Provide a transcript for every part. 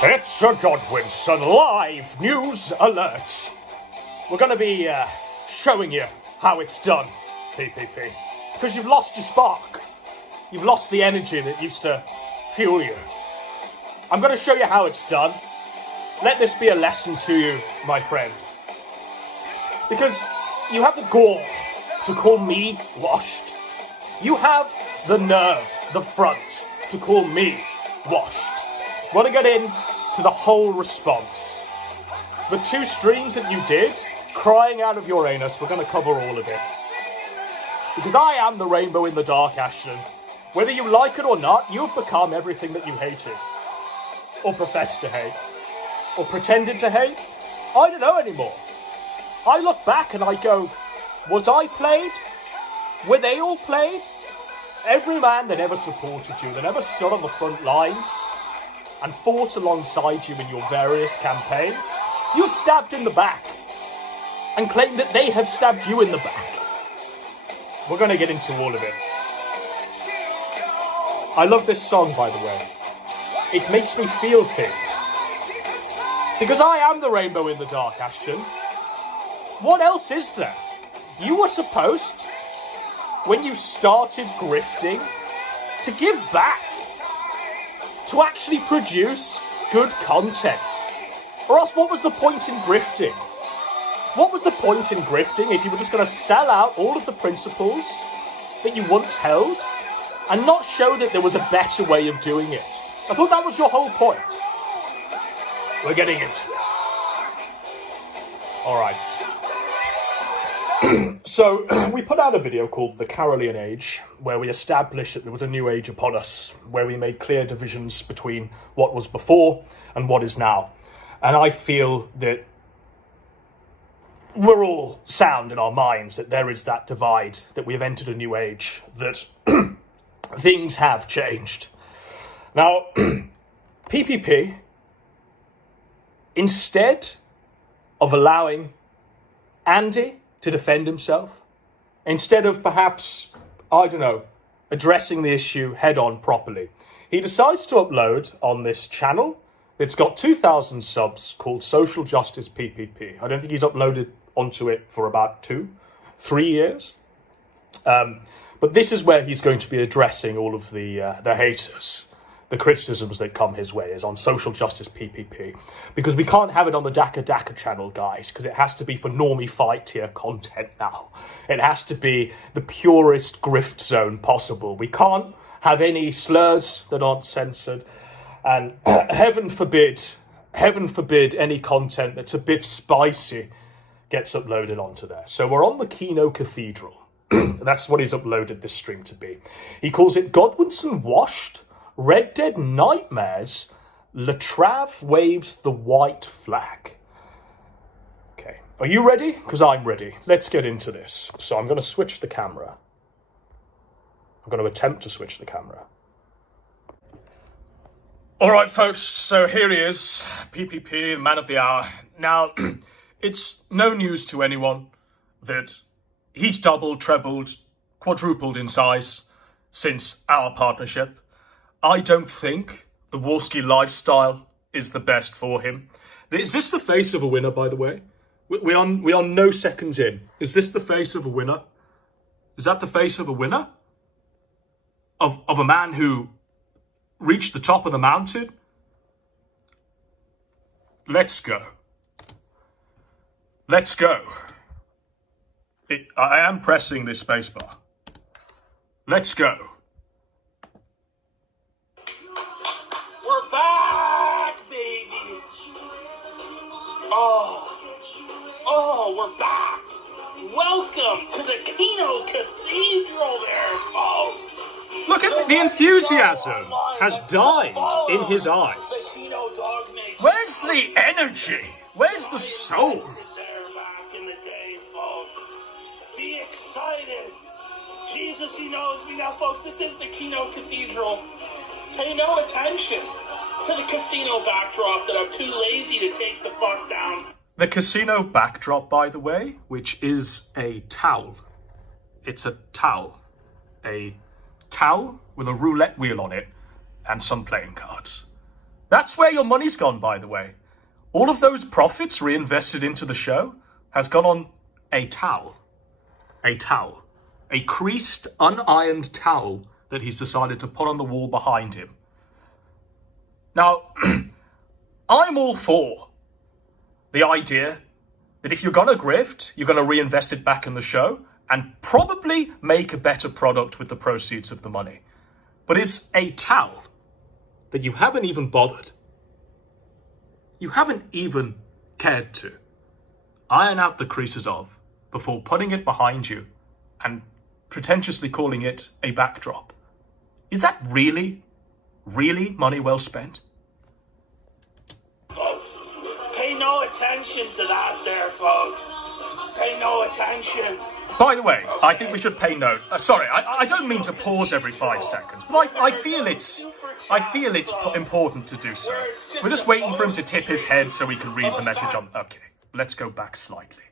It's a Godwinson live news alert. We're going to be showing you how it's done, PPP. Because you've lost your spark. You've lost the energy that used to fuel you. I'm going to show you how it's done. Let this be a lesson to you, my friend. Because you have the gall to call me washed. You have the nerve, the front, to call me washed. Want to get into the whole response. The 2 streams that you did, crying out of your anus, we're going to cover all of it. Because I am the rainbow in the dark, Ashton. Whether you like it or not, you've become everything that you hated. Or professed to hate. Or pretended to hate. I don't know anymore. I look back and I go, was I played? Were they all played? Every man that ever supported you, that ever stood on the front lines and fought alongside you in your various campaigns, you've stabbed in the back and claimed that they have stabbed you in the back. We're going to get into all of it. I love this song, by the way. It makes me feel things. Because I am the rainbow in the dark, Ashton. What else is there? You were supposed, when you started grifting, to give back. To actually produce good content. Or else what was the point in grifting? What was the point in grifting if you were just going to sell out all of the principles that you once held and not show that there was a better way of doing it? I thought that was your whole point. We're getting it. Alright. So, we put out a video called The Carolean Age, where we established that there was a new age upon us, where we made clear divisions between what was before and what is now. And I feel that we're all sound in our minds that there is that divide, that we have entered a new age, that things have changed. Now, PPP, instead of allowing Andy to defend himself, instead of perhaps, I don't know, addressing the issue head-on properly, he decides to upload on this channel that's got 2,000 subs called Social Justice PPP. I don't think he's uploaded onto it for about 2-3 years. But this is where he's going to be addressing all of the haters. The criticisms that come his way is on Social Justice PPP. Because we can't have it on the Daka channel, guys, because it has to be for normie fight tier content now. It has to be the purest grift zone possible. We can't have any slurs that aren't censored. And heaven forbid any content that's a bit spicy gets uploaded onto there. So we're on the Kino Cathedral. That's what he's uploaded this stream to be. He calls it Godwinson Washed, Red Dead Nightmares, Latrav waves the white flag. Okay, are you ready? Because I'm ready. Let's get into this. So I'm going to switch the camera. I'm going to attempt to switch the camera. All right, folks, so here he is, PPP, the man of the hour. Now, it's no news to anyone that he's doubled, trebled, quadrupled in size since our partnership. I don't think the Warski lifestyle is the best for him. Is this the face of a winner, by the way? We are no seconds in. Is this the face of a winner? Is that the face of a winner? Of a man who reached the top of the mountain? Let's go. Let's go. I am pressing this spacebar. Let's go. We're back, baby. Oh, we're back. Welcome to the Kino Cathedral there, folks. Look at the enthusiasm has died in his eyes. Where's the energy? Where's the soul? Back in the day, folks. Be excited. Jesus, he knows me now, folks. This is the Kino Cathedral. Pay no attention to the casino backdrop that I'm too lazy to take the fuck down. The casino backdrop, by the way, which is a towel. It's a towel. A towel with a roulette wheel on it and some playing cards. That's where your money's gone, by the way. All of those profits reinvested into the show has gone on a towel. A towel. A creased, unironed towel that he's decided to put on the wall behind him. Now, I'm all for the idea that if you're going to grift, you're going to reinvest it back in the show and probably make a better product with the proceeds of the money. But it's a towel that you haven't even bothered. You haven't even cared to iron out the creases of before putting it behind you and pretentiously calling it a backdrop. Is that really money well spent? Folks, pay no attention to that there, folks. Pay no attention. By the way, I think we should pay note. Sorry, I don't mean to pause every 5 seconds, but I feel it's important to do so. We're just waiting for him to tip his head so we can read the message on. Okay, let's go back slightly.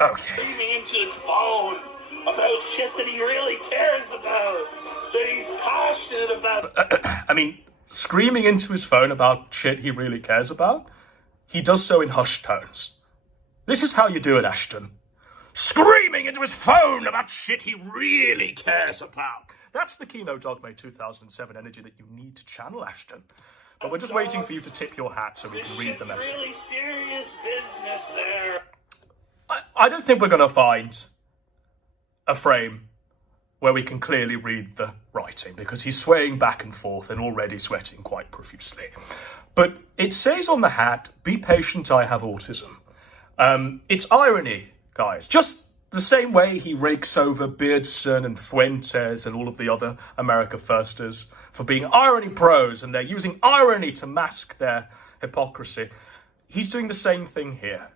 Okay. Screaming into his phone about shit that he really cares about, that he's passionate about. I mean, screaming into his phone about shit he really cares about, he does so in hushed tones. This is how you do it, Ashton. Screaming into his phone about shit he really cares about. That's the Kino Dogma 2007 energy that you need to channel, Ashton. But we're just waiting for you to tip your hat so we can read the message. Really serious business there. I don't think we're going to find a frame where we can clearly read the writing, because he's swaying back and forth and already sweating quite profusely. But it says on the hat, "Be patient, I have autism." It's irony, guys. Just the same way he rakes over Beardson and Fuentes and all of the other America Firsters for being irony pros, and they're using irony to mask their hypocrisy. He's doing the same thing here.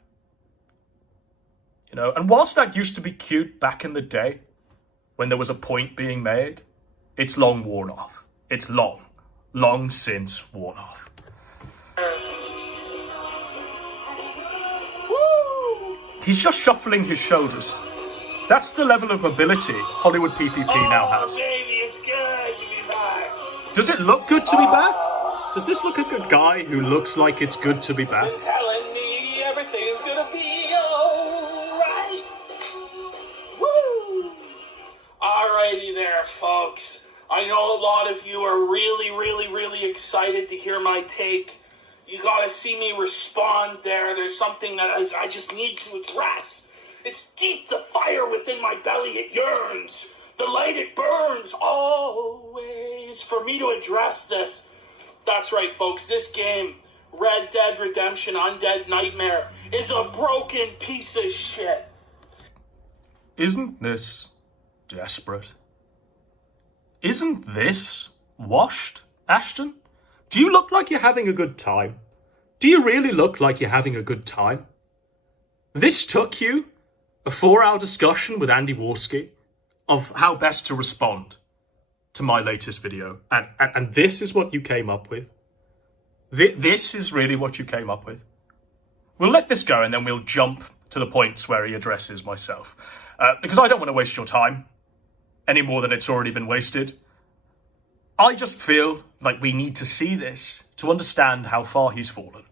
You know, and whilst that used to be cute back in the day, when there was a point being made, it's long worn off. It's long since worn off. He's just shuffling his shoulders. That's the level of mobility Hollywood PPP now has. Baby, it's good to be back. Does it look good to be back? Does this look like a guy who looks like it's good to be back? You're telling me everything's gonna be alright. Woo! Alrighty there, folks. I know a lot of you are really excited to hear my take. You gotta see me respond there. There's something that I just need to address. It's deep, the fire within my belly, it yearns. The light, it burns always for me to address this. That's right, folks. This game, Red Dead Redemption Undead Nightmare, is a broken piece of shit. Isn't this desperate? Isn't this washed, Ashton? Do you look like you're having a good time? Do you really look like you're having a good time? This took you a 4-hour discussion with Andy Warski of how best to respond to my latest video. And this is what you came up with? This is really what you came up with? We'll let this go and then we'll jump to the points where he addresses myself. Because I don't want to waste your time any more than it's already been wasted. I just feel like we need to see this to understand how far he's fallen.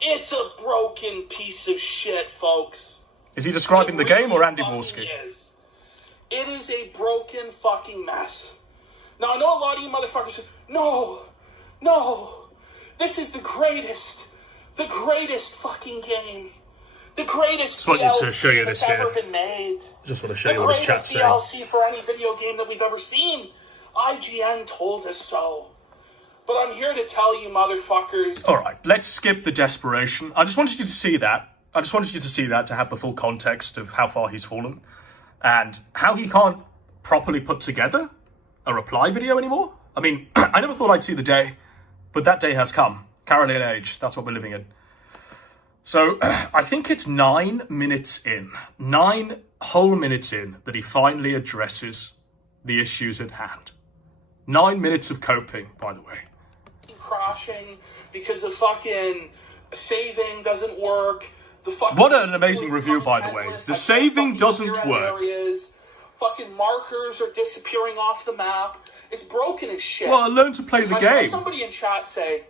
It's a broken piece of shit, folks. Is he describing the game or Andy Warski? It is a broken fucking mess. Now, I know a lot of you motherfuckers say, no, this is the greatest fucking game. The greatest DLC that's ever been made. Just want to show you what his chat's saying. The greatest DLC for any video game that we've ever seen. IGN told us so. But I'm here to tell you, motherfuckers. All right, let's skip the desperation. I just wanted you to see that. To have the full context of how far he's fallen. And how he can't properly put together a reply video anymore. I mean, I never thought I'd see the day, but that day has come. Caroline age, that's what we're living in. So, I think it's 9 minutes in. 9 whole minutes in that he finally addresses the issues at hand. 9 minutes of coping, by the way. Crashing because the fucking saving doesn't work. What an amazing review, by the way. The saving doesn't work. Fucking markers are disappearing off the map. It's broken as shit. Well, learn to play the game. I saw somebody in chat say,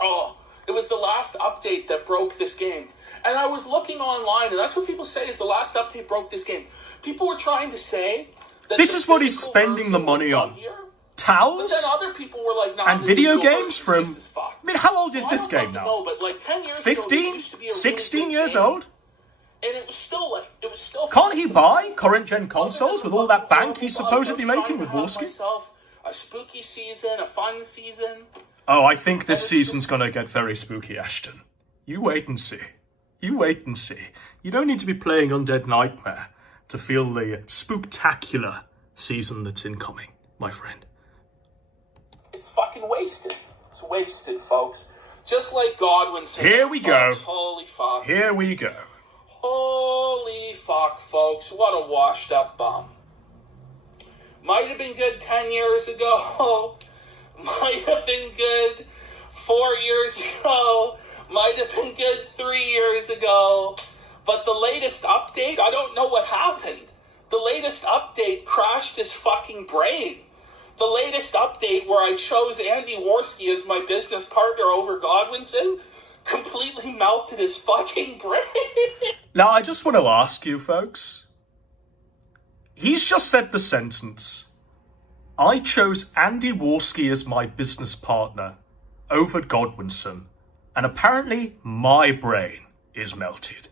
oh, it was the last update that broke this game. And I was looking online, and that's what people say is the last update broke this game. People were trying to say that this is what he's spending the money on. Towels? But then other people were like, nah, and video games from... I mean, how old is this game now? Know, but like 10 years 15? Ago, 16 really years game. old? And it was still Can't he buy current-gen consoles with all that bank he's supposedly making with Warski? A spooky season, a fun season. Oh, I think this season's gonna get very spooky, Ashton. You wait and see. You wait and see. You don't need to be playing Undead Nightmare to feel the spooktacular season that's incoming, my friend. It's fucking wasted. It's wasted, folks. Just like Godwinson. Here we go. Holy fuck. Here we go. Holy fuck, folks. What a washed up bum. Might have been good 10 years ago. Might have been good 4 years ago. Might have been good 3 years ago. But the latest update, I don't know what happened. The latest update crashed his fucking brain. The latest update where I chose Andy Warski as my business partner over Godwinson completely melted his fucking brain. Now, I just want to ask you, folks. He's just said the sentence, I chose Andy Warski as my business partner over Godwinson, and apparently my brain is melted.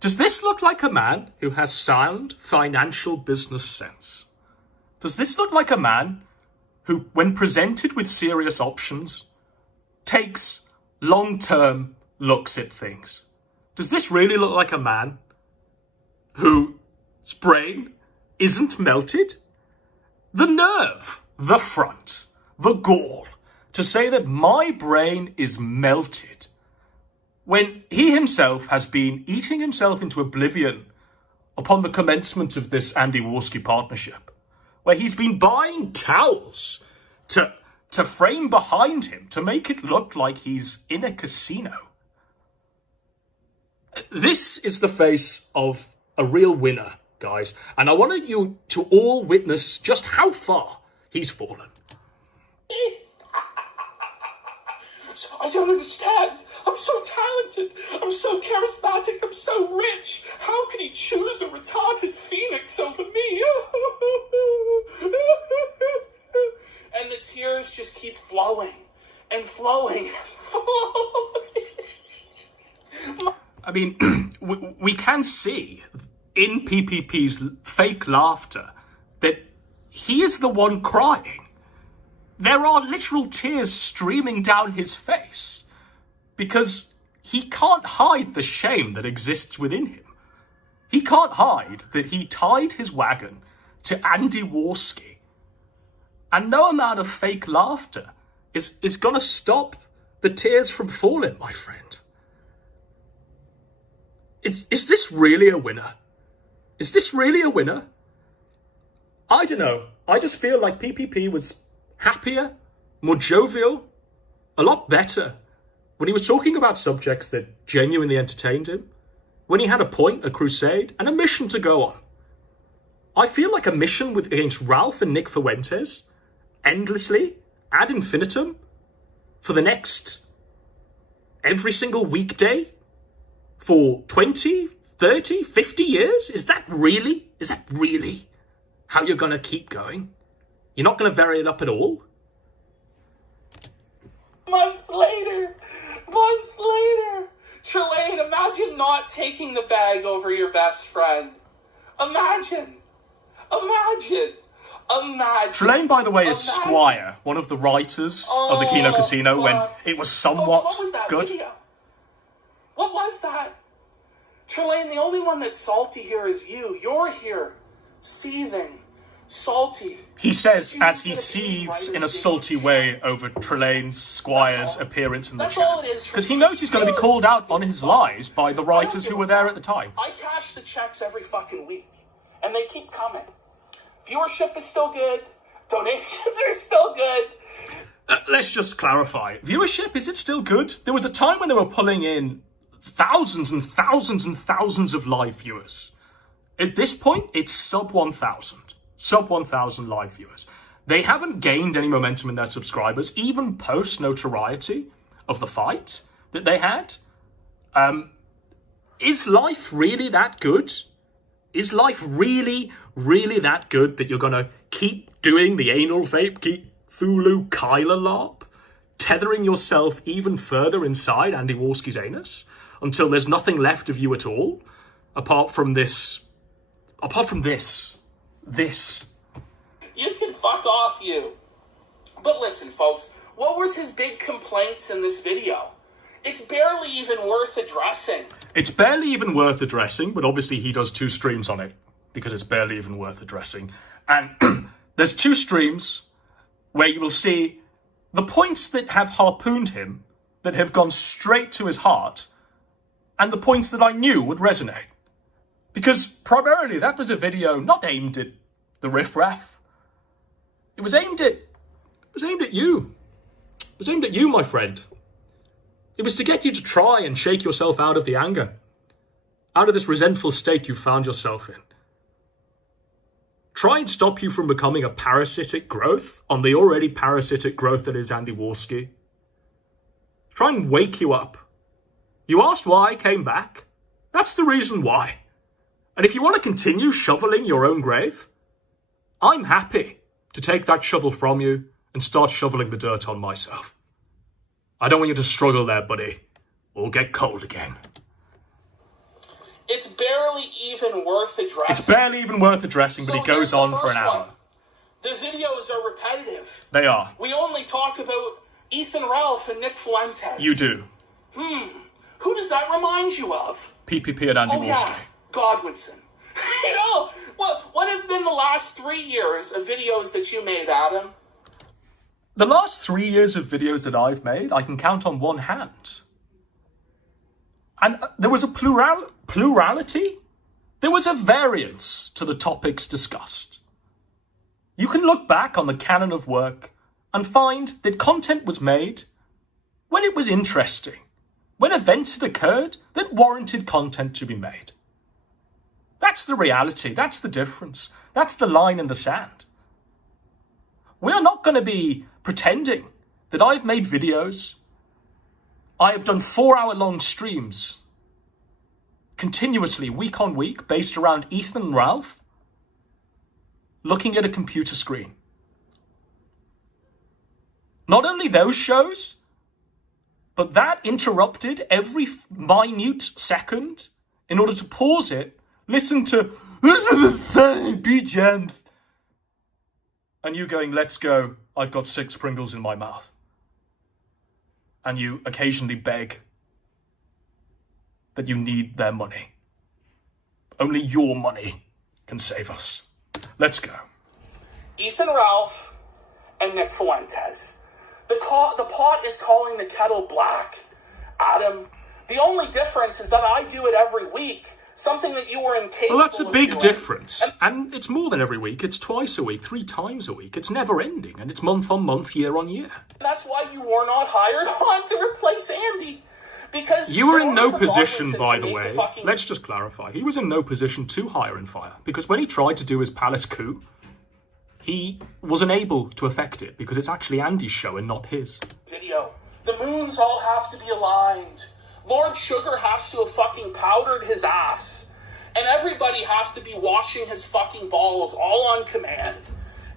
Does this look like a man who has sound financial business sense? Does this look like a man who, when presented with serious options, takes long-term looks at things? Does this really look like a man whose brain isn't melted? The nerve, the front, the gall to say that my brain is melted when he himself has been eating himself into oblivion upon the commencement of this Andy Warski partnership, where he's been buying towels to frame behind him to make it look like he's in a casino. This is the face of a real winner, guys, and I wanted you to all witness just how far he's fallen. I don't understand. I'm so talented. I'm so charismatic. I'm so rich. How can he choose a retarded phoenix over me? And the tears just keep flowing and flowing and flowing. I mean, we can see in PPP's fake laughter that he is the one crying. There are literal tears streaming down his face because he can't hide the shame that exists within him. He can't hide that he tied his wagon to Andy Warski. And no amount of fake laughter is going to stop the tears from falling, my friend. Is this really a winner? Is this really a winner? I don't know. I just feel like PPP was happier, more jovial, a lot better when he was talking about subjects that genuinely entertained him, when he had a point, a crusade, and a mission to go on. I feel like a mission against Ralph and Nick Fuentes, endlessly, ad infinitum, for the next every single weekday for 20, 30, 50 years? Is that really how you're going to keep going? You're not going to vary it up at all? Months later, Trelane, imagine not taking the bag over your best friend. Imagine. Trelane, by the way, is Squire, one of the writers of the Kino Casino, when it was somewhat Folks, what was that good. Video? What was that? Trelane, the only one that's salty here is you. You're here, seething, salty. He says as he seethes in a salty way over Trelane's Squire's appearance in the chat. Because he knows he's going to be called out on his lies by the writers who were there at the time. I cash the checks every fucking week, and they keep coming. Viewership is still good. Donations are still good. Let's just clarify. Viewership, is it still good? There was a time when they were pulling in thousands and thousands and thousands of live viewers. At this point, it's sub 1,000. Sub 1,000 live viewers. They haven't gained any momentum in their subscribers, even post-notoriety of the fight that they had. Is life really that good? Is life really, really that good that you're going to keep doing the anal vape, keep Thulu Kyla LARP, tethering yourself even further inside Andy Warski's anus until there's nothing left of you at all, apart from this. You can fuck off, you. But listen, folks, what was his big complaints in this video? It's barely even worth addressing. It's barely even worth addressing, but obviously he does 2 streams on it because it's barely even worth addressing. And there's 2 streams where you will see the points that have harpooned him, that have gone straight to his heart, and the points that I knew would resonate. Because primarily that was a video not aimed at the riffraff. It was aimed at you. It was aimed at you, my friend. It was to get you to try and shake yourself out of the anger, out of this resentful state you found yourself in. Try and stop you from becoming a parasitic growth on the already parasitic growth that is Andy Warski. Try and wake you up. You asked why I came back? That's the reason why. And if you want to continue shoveling your own grave, I'm happy to take that shovel from you and start shoveling the dirt on myself. I don't want you to struggle there, buddy, or get cold again. It's barely even worth addressing. It's barely even worth addressing, but he goes on for an hour. The videos are repetitive. They are. We only talk about Ethan Ralph and Nick Fuentes. You do. Who does that remind you of? PPP and Andy Warski. Yeah, Godwinson. You know, what have been the last 3 years of videos that you made, Adam? The last 3 years of videos that I've made, I can count on one hand. And there was a plurality. There was a variance to the topics discussed. You can look back on the canon of work and find that content was made when it was interesting, when events had occurred that warranted content to be made. That's the reality. That's the difference. That's the line in the sand. We are not going to be pretending that I've made videos. I have done 4-hour-long streams continuously, week on week, based around Ethan Ralph looking at a computer screen. Not only those shows, but that interrupted every minute second in order to pause it, listen to and you going, let's go, I've got 6 Pringles in my mouth. And you occasionally beg that you need their money. Only your money can save us. Let's go. Ethan Ralph and Nick Fuentes. The pot is calling the kettle black. Adam, the only difference is that I do it every week. Something that you were incapable of. Well, that's a big difference. And it's more than every week. It's twice a week, 3 times a week. It's never ending. And it's month on month, year on year. That's why you were not hired on to replace Andy. Because you were in no position, by the way. Let's just clarify. He was in no position to hire and fire. Because when he tried to do his palace coup, he wasn't able to affect it. Because it's actually Andy's show and not his. Video. The moons all have to be aligned. Lord Sugar has to have fucking powdered his ass. And everybody has to be washing his fucking balls all on command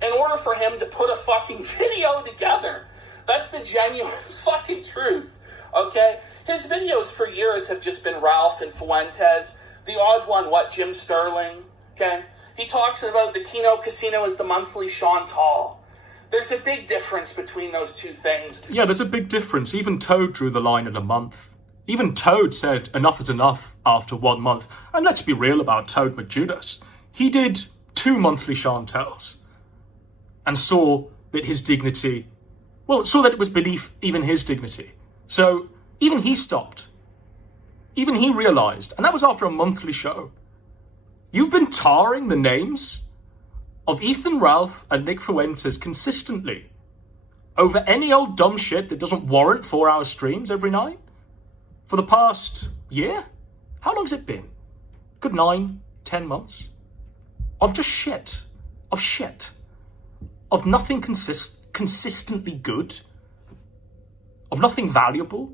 in order for him to put a fucking video together. That's the genuine fucking truth, okay? His videos for years have just been Ralph and Fuentes. The odd one, Jim Sterling, okay? He talks about the Keno Casino as the monthly Chantal. There's a big difference between those two things. Yeah, there's a big difference. Even Toad drew the line at a month. Even Toad said enough is enough after 1 month. And let's be real about Toad McJudas. He did 2 monthly Chantels and saw that his dignity, saw that it was beneath even his dignity. So even he stopped. Even he realised, and that was after a monthly show. You've been tarring the names of Ethan Ralph and Nick Fuentes consistently over any old dumb shit that doesn't warrant 4-hour streams every night for the past year? How long's it been? Good 9, 10 months? Of just shit. Of shit. of nothing consistently good, of nothing valuable.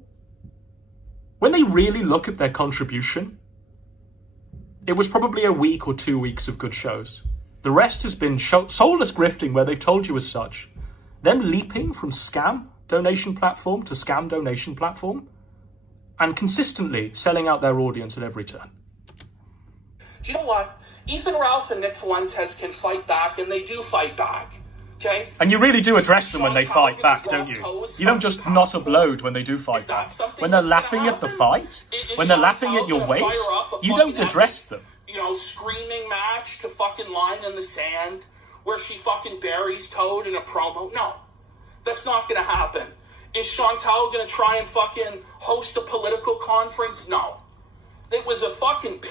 When they really look at their contribution, it was probably a week or 2 weeks of good shows. The rest has been soulless grifting where they've told you as such. Them leaping from scam donation platform to scam donation platform and consistently selling out their audience at every turn. Do you know what? Ethan Ralph and Nick Fuentes can fight back, and they do fight back. Okay? And you really do address them when they fight back, don't you? You don't just not upload when they do fight back. When they're laughing at the fight, when they're laughing at your weight, you don't address them. You know, screaming match to fucking Line in the Sand where she fucking buries Toad in a promo. No, that's not going to happen. Is Chantal going to try and fucking host a political conference? No. It was a fucking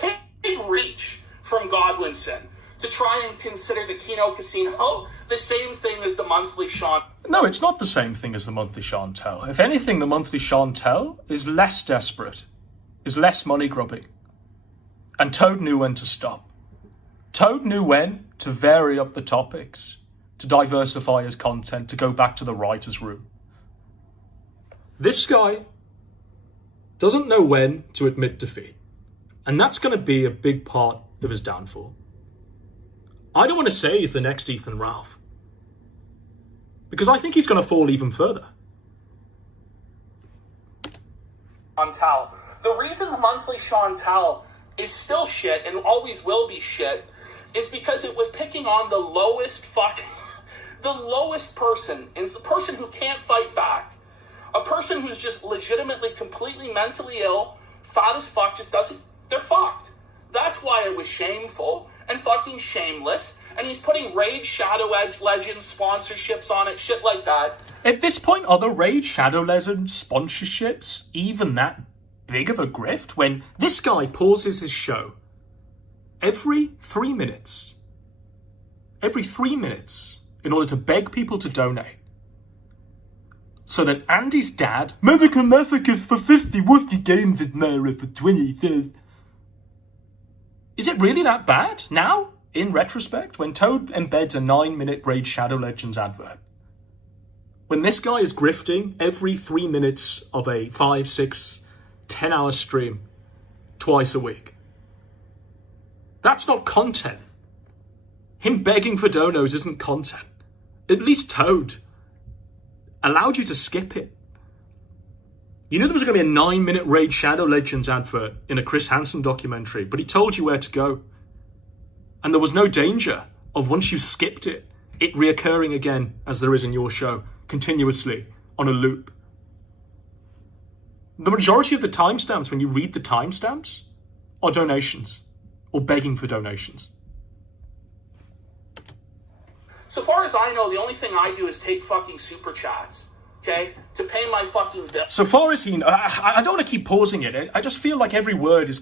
big reach from Godwinson to try and consider the Keno Casino the same thing as the monthly Chantal. No, it's not the same thing as the monthly Chantal. If anything, the monthly Chantal is less desperate, is less money grubbing. And Toad knew when to stop. Toad knew when to vary up the topics, to diversify his content, to go back to the writer's room. This guy doesn't know when to admit defeat. And that's going to be a big part of his downfall. I don't want to say he's the next Ethan Ralph, because I think he's going to fall even further. Chantal. The reason the monthly Chantal is still shit and always will be shit is because it was picking on the lowest person, and it's the person who can't fight back. A person who's just legitimately, completely mentally ill, fat as fuck, just doesn't, they're fucked. That's why it was shameful and fucking shameless, and he's putting Raid Shadow Edge Legends sponsorships on it, shit like that. At this point, are the Raid Shadow Legends sponsorships even that big of a grift when this guy pauses his show every 3 minutes in order to beg people to donate so that Andy's dad, Medical Massacres for 50, what's the games at Naira for 20, says, is it really that bad now, in retrospect, when Toad embeds a 9-minute Raid Shadow Legends advert? When this guy is grifting every 3 minutes of a 5, 6, 10-hour stream twice a week. That's not content. Him begging for donos isn't content. At least Toad allowed you to skip it. You knew there was going to be a 9-minute Raid Shadow Legends advert in a Chris Hansen documentary, but he told you where to go. And there was no danger of, once you skipped it, it reoccurring again, as there is in your show, continuously, on a loop. The majority of the timestamps, when you read the timestamps, are donations, or begging for donations. So far as I know, the only thing I do is take fucking super chats, okay, to pay my fucking bill. So far as he knows, I don't want to keep pausing it. I just feel like every word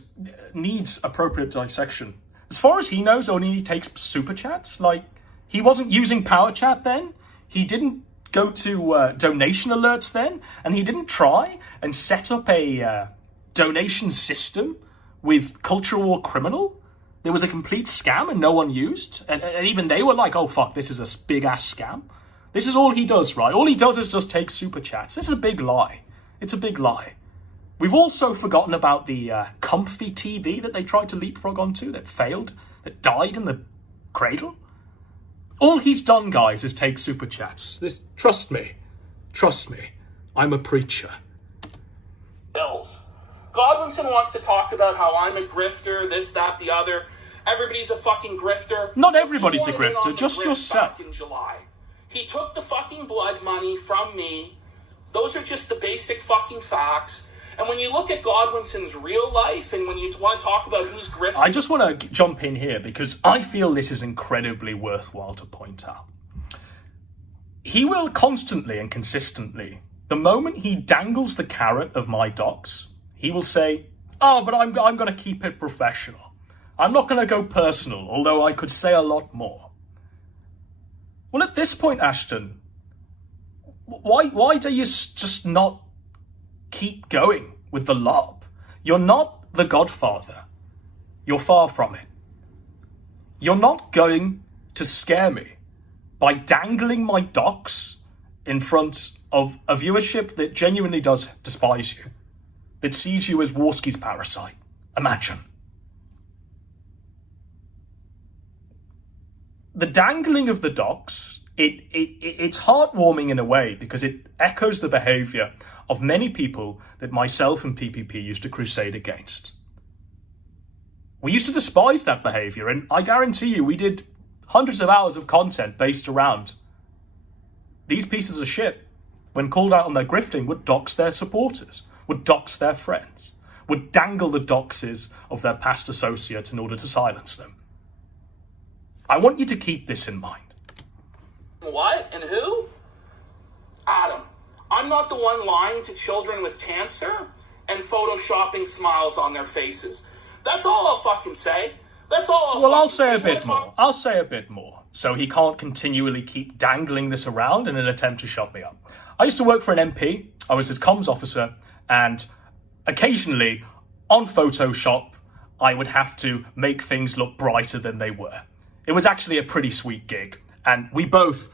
needs appropriate dissection. As far as he knows, only he takes super chats. Like, he wasn't using Power Chat then. He didn't go to donation alerts then, and he didn't try and set up a donation system with Culture War Criminal. There was a complete scam and no one used, and even they were like, oh fuck, this is a big ass scam. This is all he does, right? All he does is just take super chats. This is a big lie. It's a big lie. We've also forgotten about the comfy TV that they tried to leapfrog onto that failed, that died in the cradle. All he's done, guys, is take super chats. Trust me, I'm a preacher. Bills. Godwinson wants to talk about how I'm a grifter, this, that, the other. Everybody's a fucking grifter. Not everybody's a grifter, just yourself. Back in July. He took the fucking blood money from me. Those are just the basic fucking facts. And when you look at Godwinson's real life, and when you want to talk about who's grifting... I just want to jump in here, because I feel this is incredibly worthwhile to point out. He will constantly and consistently, the moment he dangles the carrot of my docs, he will say, oh, but I'm going to keep it professional. I'm not going to go personal, although I could say a lot more. Well, at this point, Ashton, why do you just not keep going with the lob? You're not the Godfather. You're far from it. You're not going to scare me by dangling my docs in front of a viewership that genuinely does despise you, that sees you as Warski's parasite. Imagine. The dangling of the docs, it's heartwarming in a way because it echoes the behaviour of many people that myself and PPP used to crusade against. We used to despise that behaviour, and I guarantee you we did hundreds of hours of content based around these pieces of shit, when called out on their grifting, would dox their supporters, would dox their friends, would dangle the doxes of their past associates in order to silence them. I want you to keep this in mind. What and who? Adam, I'm not the one lying to children with cancer and photoshopping smiles on their faces. That's all I'll fucking say. That's all I'll say a bit more. I'll say a bit more, so he can't continually keep dangling this around in an attempt to shut me up. I used to work for an MP. I was his comms officer, and occasionally on Photoshop, I would have to make things look brighter than they were. It was actually a pretty sweet gig, and we both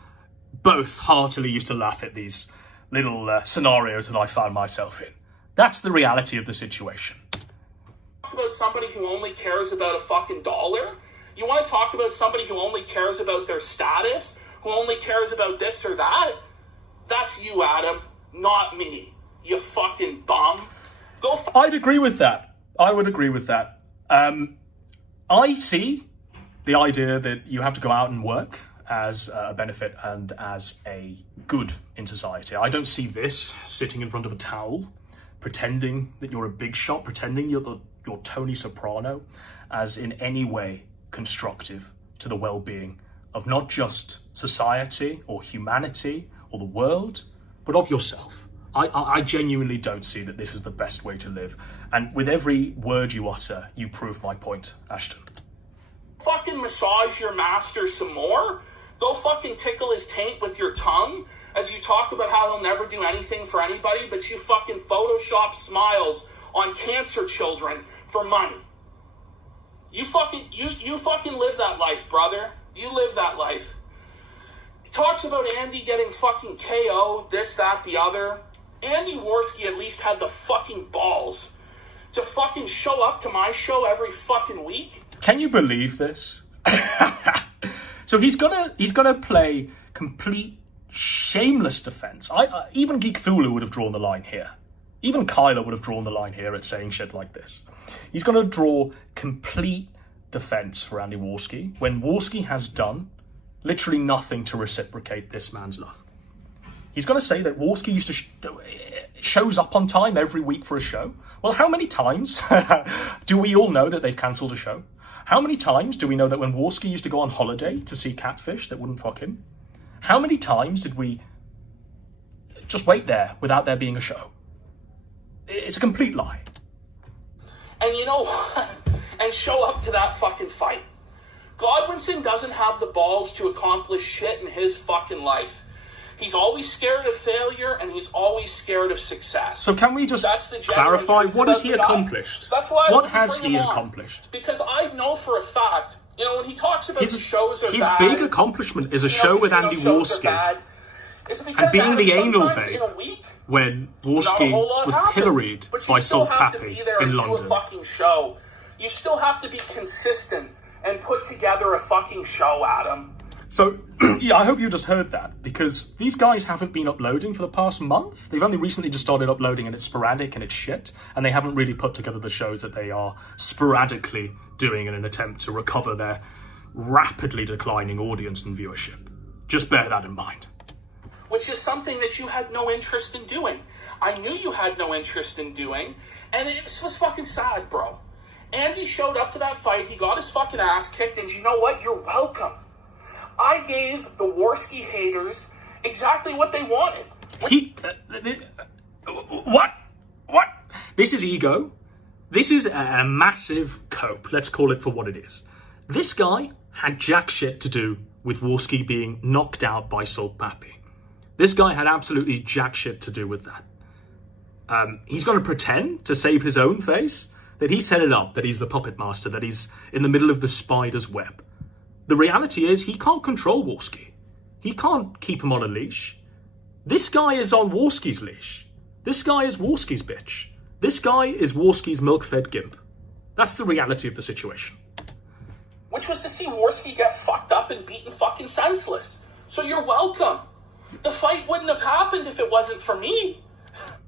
heartily used to laugh at these little scenarios that I found myself in. That's the reality of the situation. About somebody who only cares about a fucking dollar? You want to talk about somebody who only cares about their status? Who only cares about this or that? That's you, Adam, not me. You fucking bum. I'd agree with that. I would agree with that. I see the idea that you have to go out and work as a benefit and as a good in society. I don't see this sitting in front of a towel, pretending that you're a big shot, pretending you're Tony Soprano, as in any way constructive to the well-being of not just society or humanity or the world, but of yourself. I genuinely don't see that this is the best way to live. And with every word you utter, you prove my point, Ashton. Fucking massage your master some more? Go fucking tickle his taint with your tongue as you talk about how he'll never do anything for anybody, but you fucking Photoshop smiles on cancer children for money. You fucking live that life, brother. You live that life. He talks about Andy getting fucking KO'd, this, that, the other. Andy Warski at least had the fucking balls to fucking show up to my show every fucking week. Can you believe this? So he's gonna play complete shameless defense. Even Geek Thulu would have drawn the line here. Even Kyler would have drawn the line here at saying shit like this. He's going to draw complete defense for Andy Warski when Warski has done literally nothing to reciprocate this man's love. He's going to say that Warski used to shows up on time every week for a show. Well, how many times do we all know that they've cancelled a show? How many times do we know that when Warski used to go on holiday to see catfish that wouldn't fuck him? How many times did we just wait there without there being a show? It's a complete lie. And you know what? And show up to that fucking fight. Godwinson doesn't have the balls to accomplish shit in his fucking life. He's always scared of failure, and he's always scared of success. So can we just clarify, what has he accomplished? That's why what has he accomplished? Because I know for a fact, you know, when he talks about the shows are bad. His big accomplishment is a show with Andy Warski. And being the anal vein when Warski was pilloried by Salt Pappy in London. You still have to be consistent and put together a fucking show, Adam. So, yeah, I hope you just heard that, because these guys haven't been uploading for the past month. They've only recently just started uploading, and it's sporadic and it's shit, and they haven't really put together the shows that they are sporadically doing in an attempt to recover their rapidly declining audience and viewership. Just bear that in mind. Which is something that you had no interest in doing. I knew you had no interest in doing, and it was fucking sad, bro. Andy showed up to that fight, he got his fucking ass kicked, and you know what? You're welcome. I gave the Warski haters exactly what they wanted. What? This is ego. This is a massive cope. Let's call it for what it is. This guy had jack shit to do with Warski being knocked out by Salt Pappy. This guy had absolutely jack shit to do with that. He's going to pretend to save his own face that he set it up, that he's the puppet master, that he's in the middle of the spider's web. The reality is he can't control Warski. He can't keep him on a leash. This guy is on Warski's leash. This guy is Warski's bitch. This guy is Warski's milk-fed gimp. That's the reality of the situation. Which was to see Warski get fucked up and beaten fucking senseless. So you're welcome. The fight wouldn't have happened if it wasn't for me.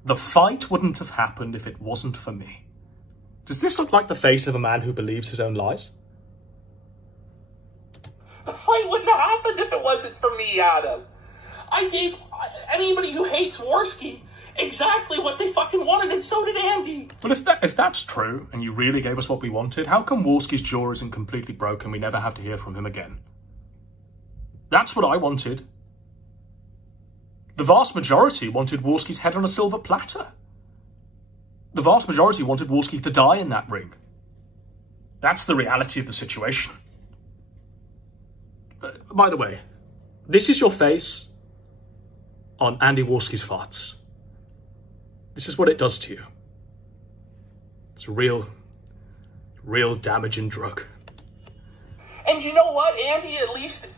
The fight wouldn't have happened if it wasn't for me. Does this look like the face of a man who believes his own lies? The fight wouldn't have happened if it wasn't for me, Adam. I gave anybody who hates Warski exactly what they fucking wanted, and so did Andy. But if that's true, and you really gave us what we wanted, how come Warski's jaw isn't completely broken? We never have to hear from him again. That's what I wanted. The vast majority wanted Warski's head on a silver platter. The vast majority wanted Warski to die in that ring. That's the reality of the situation. By the way, this is your face on Andy Warski's farts. This is what it does to you. It's a real damaging drug. And you know what? Andy at least,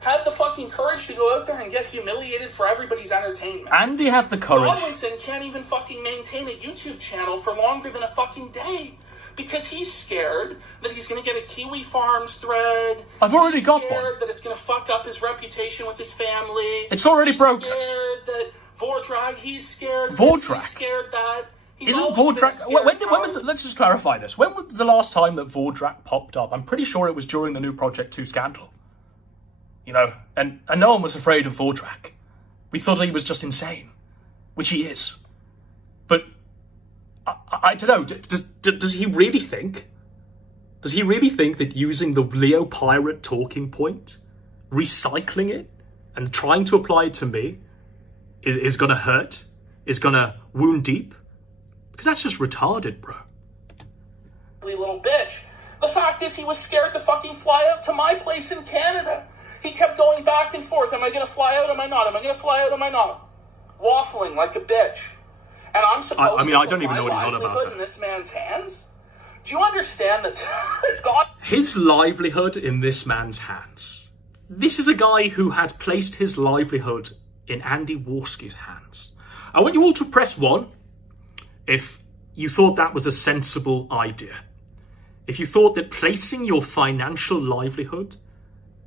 had the fucking courage to go out there and get humiliated for everybody's entertainment. Andy had the courage. Godwinson can't even fucking maintain a YouTube channel for longer than a fucking day. Because he's scared that he's going to get a Kiwi Farms thread. I've already got one. He's scared that it's going to fuck up his reputation with his family. It's already broken. He's scared that Vordrag, he's scared. Vordrag? He's scared that. Isn't Vordrag... When was it? Let's just clarify this. When was the last time that Vordrag popped up? I'm pretty sure it was during the new Project 2 scandal. And no one was afraid of Vordrag. We thought he was just insane. Which he is. But... I don't know, does he really think? Does he really think that using the Leo Pirate talking point, recycling it, and trying to apply it to me is going to hurt? Is going to wound deep? Because that's just retarded, bro. Little bitch. The fact is he was scared to fucking fly out to my place in Canada. He kept going back and forth. Am I going to fly out? Am I not? Am I going to fly out? Am I not? Waffling like a bitch. And I'm supposed to I don't even know what he's on about. In this man's hands? Do you understand that God... His livelihood in this man's hands. This is a guy who has placed his livelihood in Andy Warski's hands. I want you all to press 1 if you thought that was a sensible idea. If you thought that placing your financial livelihood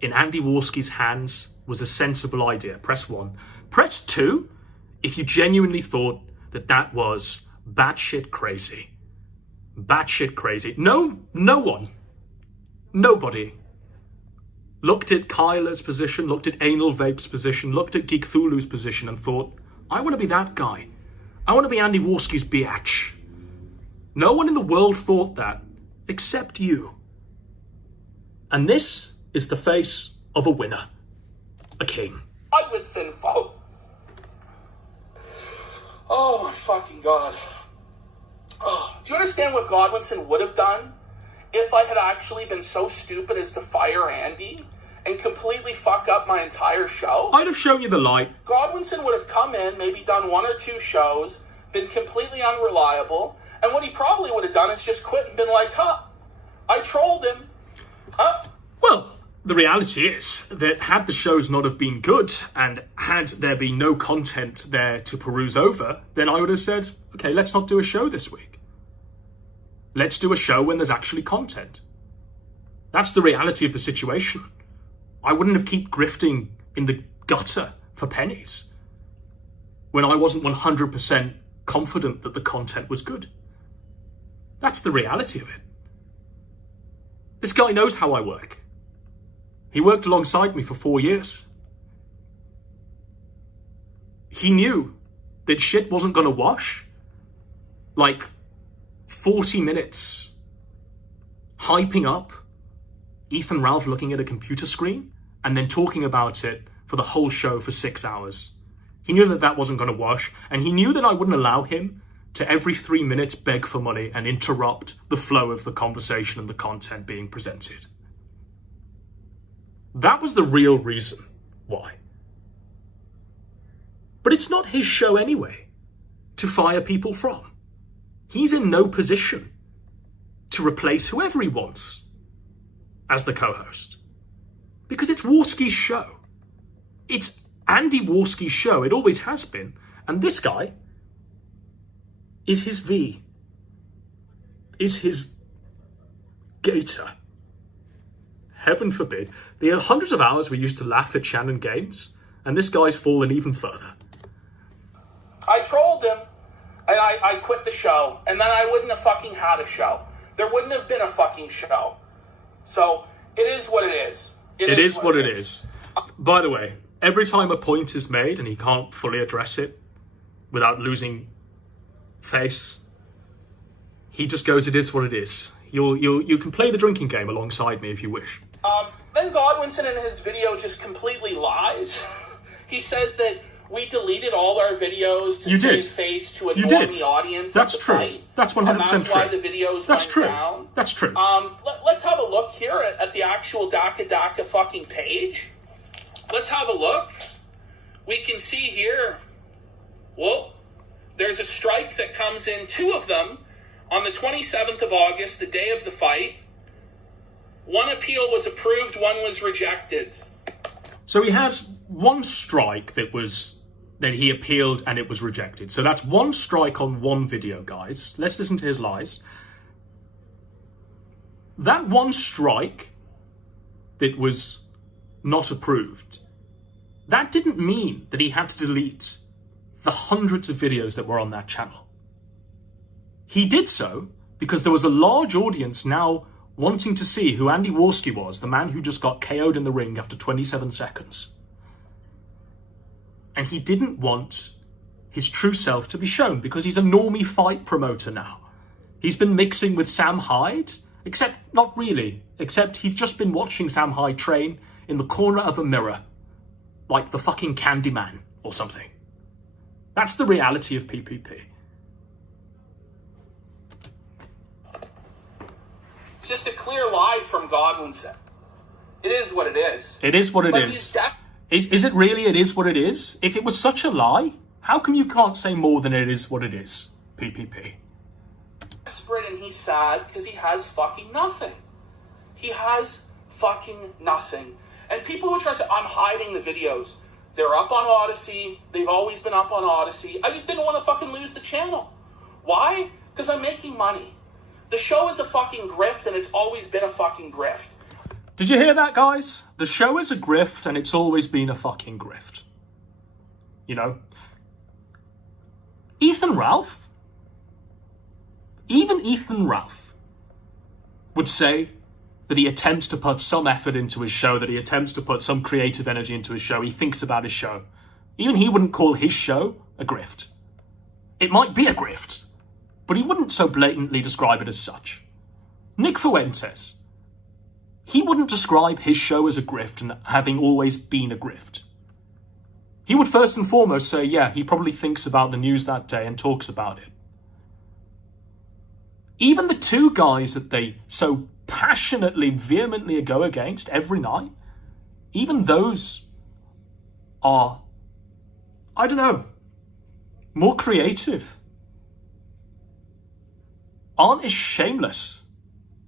in Andy Warski's hands was a sensible idea. Press 1. Press 2 if you genuinely thought that was batshit crazy. Batshit crazy. No one, nobody looked at Kyla's position, looked at Anal Vape's position, looked at Geek Thulu's position and thought, I want to be that guy. I want to be Andy Warski's biatch. No one in the world thought that, except you. And this is the face of a winner. A king. Godwinson, folks. Oh my fucking God. Oh, do you understand what Godwinson would have done if I had actually been so stupid as to fire Andy and completely fuck up my entire show? I'd have shown you the light. Godwinson would have come in, maybe done 1 or 2 shows, been completely unreliable, and what he probably would have done is just quit and been like, I trolled him. Well, the reality is that had the shows not have been good and had there been no content there to peruse over, then I would have said, okay, let's not do a show this week. Let's do a show when there's actually content. That's the reality of the situation. I wouldn't have kept grifting in the gutter for pennies when I wasn't 100% confident that the content was good. That's the reality of it. This guy knows how I work. He worked alongside me for 4 years. He knew that shit wasn't going to wash. Like 40 minutes hyping up Ethan Ralph looking at a computer screen and then talking about it for the whole show for 6 hours. He knew that that wasn't going to wash, and he knew that I wouldn't allow him to every 3 minutes beg for money and interrupt the flow of the conversation and the content being presented. That was the real reason why. But it's not his show anyway to fire people from. He's in no position to replace whoever he wants as the co-host. Because it's Warski's show. It's Andy Warski's show. It always has been. And this guy is his V. Is his gator. Heaven forbid. The hundreds of hours we used to laugh at Shannon Gaines, and this guy's fallen even further. I trolled him, and I quit the show, and then I wouldn't have fucking had a show. There wouldn't have been a fucking show. So, it is what it is. It is what it is. By the way, every time a point is made and he can't fully address it without losing face, he just goes, it is what it is. You can play the drinking game alongside me if you wish. Then Godwinson in his video just completely lies. He says that we deleted all our videos to save face to a normie audience. That's true. That's 100% true. That's why the videos went down. That's true. Let's have a look here at the actual DACA fucking page. Let's have a look. We can see here, well, there's a strike that comes in, 2 of them, on the 27th of August, the day of the fight. 1 appeal was approved, 1 was rejected. So he has 1 strike that he appealed and it was rejected. So that's 1 strike on 1 video, guys. Let's listen to his lies. That 1 strike that was not approved, that didn't mean that he had to delete the hundreds of videos that were on that channel. He did so because there was a large audience now wanting to see who Andy Warski was, the man who just got KO'd in the ring after 27 seconds. And he didn't want his true self to be shown because he's a normie fight promoter now. He's been mixing with Sam Hyde, except not really, except he's just been watching Sam Hyde train in the corner of a mirror, like the fucking Candyman or something. That's the reality of PPP. It's just a clear lie from Godwinson. It is what it is. It is what it is. Is it really it is what it is? If it was such a lie, how come you can't say more than it is what it is, PPP? Desperate and he's sad because he has fucking nothing. He has fucking nothing. And people who try to say, I'm hiding the videos. They're up on Odyssey. They've always been up on Odyssey. I just didn't want to fucking lose the channel. Why? Because I'm making money. The show is a fucking grift and it's always been a fucking grift. Did you hear that, guys? The show is a grift and it's always been a fucking grift. You know? Even Ethan Ralph would say that he attempts to put some effort into his show, that he attempts to put some creative energy into his show. He thinks about his show. Even he wouldn't call his show a grift. It might be a grift, but he wouldn't so blatantly describe it as such. Nick Fuentes, he wouldn't describe his show as a grift and having always been a grift. He would first and foremost say, yeah, he probably thinks about the news that day and talks about it. Even the 2 guys that they so passionately, vehemently go against every night, even those are, I don't know, more creative. Aren't as shameless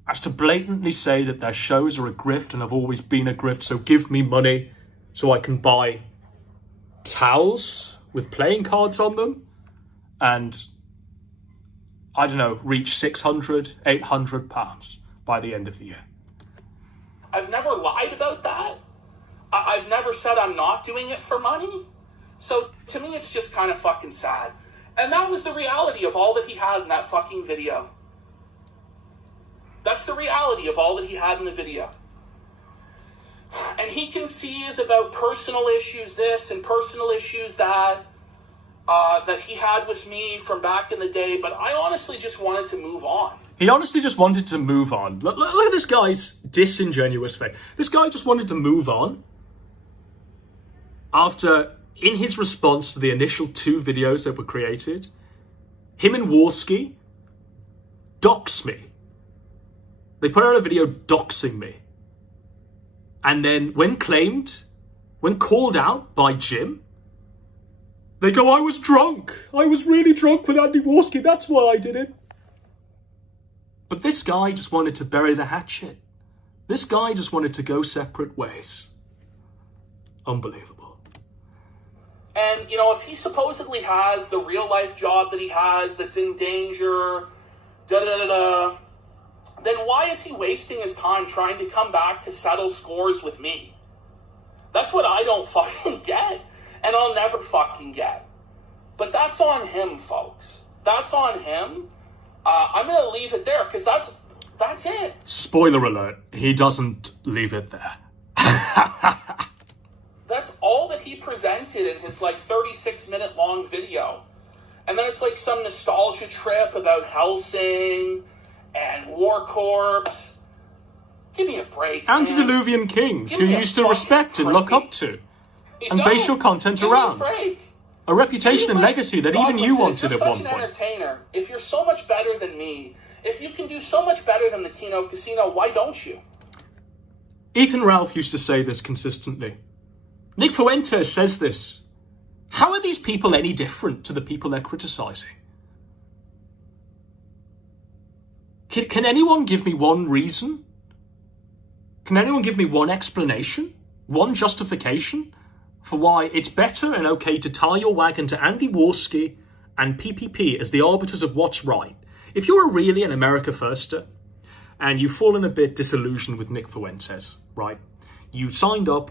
as to blatantly say that their shows are a grift and have always been a grift, so give me money so I can buy towels with playing cards on them and, I don't know, reach £600, £800 by the end of the year. I've never lied about that. I've never said I'm not doing it for money. So to me, it's just kind of fucking sad. And that was the reality of all that he had in that fucking video. That's the reality of all that he had in the video. And he can seethe about personal issues this and personal issues that, that he had with me from back in the day. But I honestly just wanted to move on. He honestly just wanted to move on. Look at this guy's disingenuous face. This guy just wanted to move on after, in his response to the initial 2 videos that were created, him and Warski dox me. They put out a video doxing me. And then when called out by Jim, they go, I was drunk. I was really drunk with Andy Warski. That's why I did it. But this guy just wanted to bury the hatchet. This guy just wanted to go separate ways. Unbelievable. And, you know, if he supposedly has the real-life job that he has that's in danger, da-da-da-da, then why is he wasting his time trying to come back to settle scores with me? That's what I don't fucking get, and I'll never fucking get. But that's on him, folks. That's on him. I'm going to leave it there, because that's it. Spoiler alert, he doesn't leave it there. That's all that he presented in his, 36-minute long video. And then it's like some nostalgia trip about Helsing and War Corps. Give me a break, Antediluvian kings who you used to respect and look up to. And base your content around. A reputation and legacy that even you wanted at one point. If you're such an entertainer, if you're so much better than me, if you can do so much better than the Keno Casino, why don't you? Ethan Ralph used to say this consistently. Nick Fuentes says this. How are these people any different to the people they're criticizing? Can anyone give me one reason? Can anyone give me one explanation? One justification for why it's better and okay to tie your wagon to Andy Warski and PPP as the arbiters of what's right? If you're really an America firster and you've fallen a bit disillusioned with Nick Fuentes, right? You signed up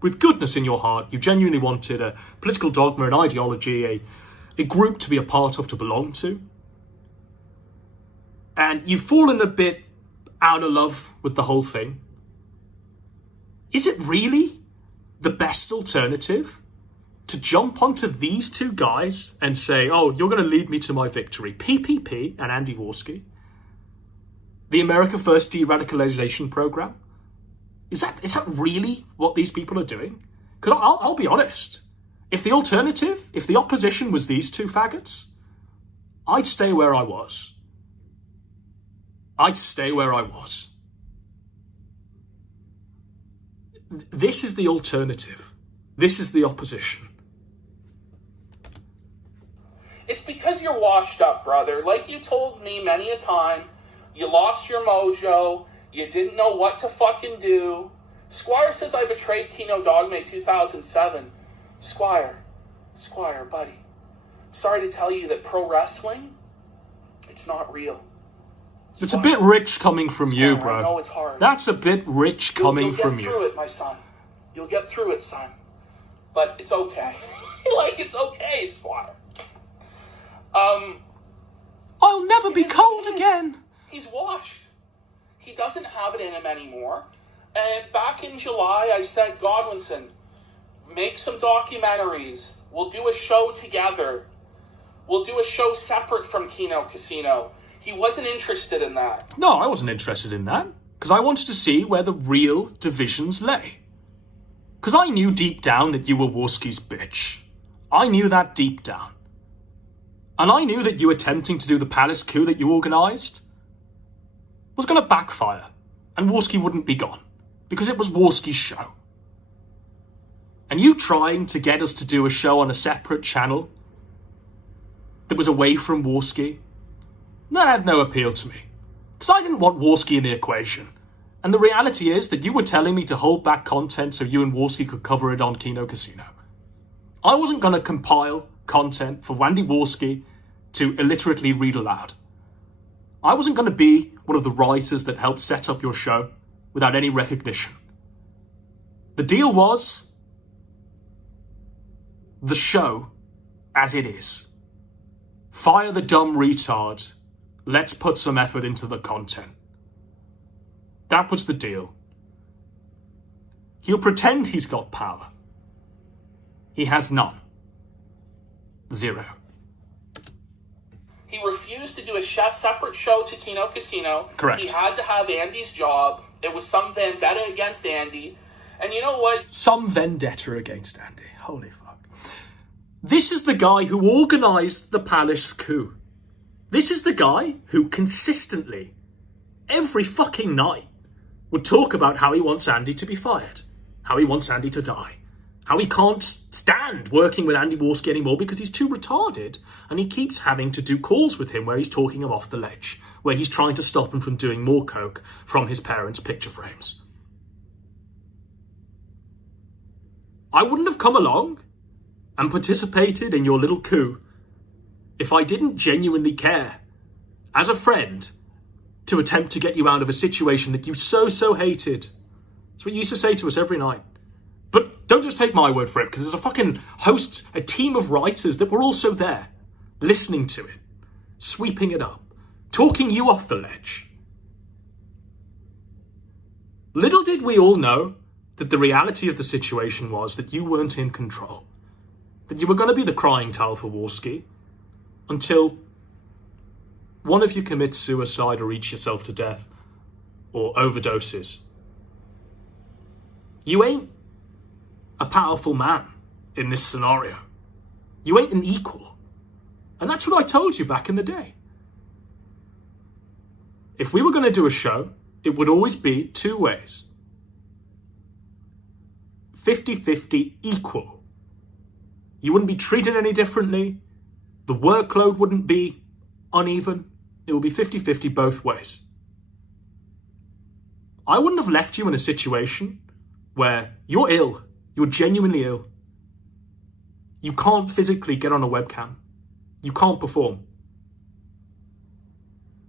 with goodness in your heart. You genuinely wanted a political dogma, an ideology, a group to be a part of, to belong to. And you've fallen a bit out of love with the whole thing. Is it really the best alternative to jump onto these two guys and say, oh, you're going to lead me to my victory? PPP and Andy Warski. The America First de-radicalization program. Is that really what these people are doing? Because I'll be honest. If the alternative, if the opposition was these two faggots, I'd stay where I was. I'd stay where I was. This is the alternative. This is the opposition. It's because you're washed up, brother. Like you told me many a time, you lost your mojo. You didn't know what to fucking do. Squire says I betrayed Keno Dogma 2007. Squire, buddy. Sorry to tell you that pro wrestling, it's not real. Squire, it's a bit rich coming from you, bro. I know it's hard. That's a bit rich coming from you. You'll get through it, my son. You'll get through it, son. But it's okay. It's okay, Squire. I'll never be cold again. He's washed. He doesn't have it in him anymore. And back in July, I said, Godwinson, make some documentaries. We'll do a show together. We'll do a show separate from Keno Casino. He wasn't interested in that. No, I wasn't interested in that. Because I wanted to see where the real divisions lay. Because I knew deep down that you were Warski's bitch. I knew that deep down. And I knew that you attempting to do the palace coup that you organised was going to backfire, and Warski wouldn't be gone, because it was Warski's show. And you trying to get us to do a show on a separate channel that was away from Warski, that had no appeal to me, because I didn't want Warski in the equation. And the reality is that you were telling me to hold back content so you and Warski could cover it on Keno Casino. I wasn't going to compile content for Andy Warski to illiterately read aloud. I wasn't going to be one of the writers that helped set up your show without any recognition. The deal was the show as it is. Fire the dumb retard. Let's put some effort into the content. That was the deal. He'll pretend he's got power. He has none. Zero. He refused to do a separate show to Keno Casino. Correct. He had to have Andy's job. It was some vendetta against Andy. And you know what? Some vendetta against Andy. Holy fuck. This is the guy who organised the palace coup. This is the guy who consistently, every fucking night, would talk about how he wants Andy to be fired. How he wants Andy to die. How he can't stand working with Andy Warski anymore because he's too retarded, and he keeps having to do calls with him where he's talking him off the ledge, where he's trying to stop him from doing more coke from his parents' picture frames. I wouldn't have come along and participated in your little coup if I didn't genuinely care, as a friend, to attempt to get you out of a situation that you so hated. That's what you used to say to us every night. But don't just take my word for it, because there's a fucking host, a team of writers that were also there, listening to it, sweeping it up, talking you off the ledge. Little did we all know that the reality of the situation was that you weren't in control, that you were going to be the crying towel for Warski until one of you commits suicide or eats yourself to death or overdoses. You ain't a powerful man in this scenario. You ain't an equal. And that's what I told you back in the day. If we were going to do a show, it would always be two ways. 50-50 equal. You wouldn't be treated any differently. The workload wouldn't be uneven. It would be 50-50 both ways. I wouldn't have left you in a situation where you're ill. You're genuinely ill. You can't physically get on a webcam. You can't perform.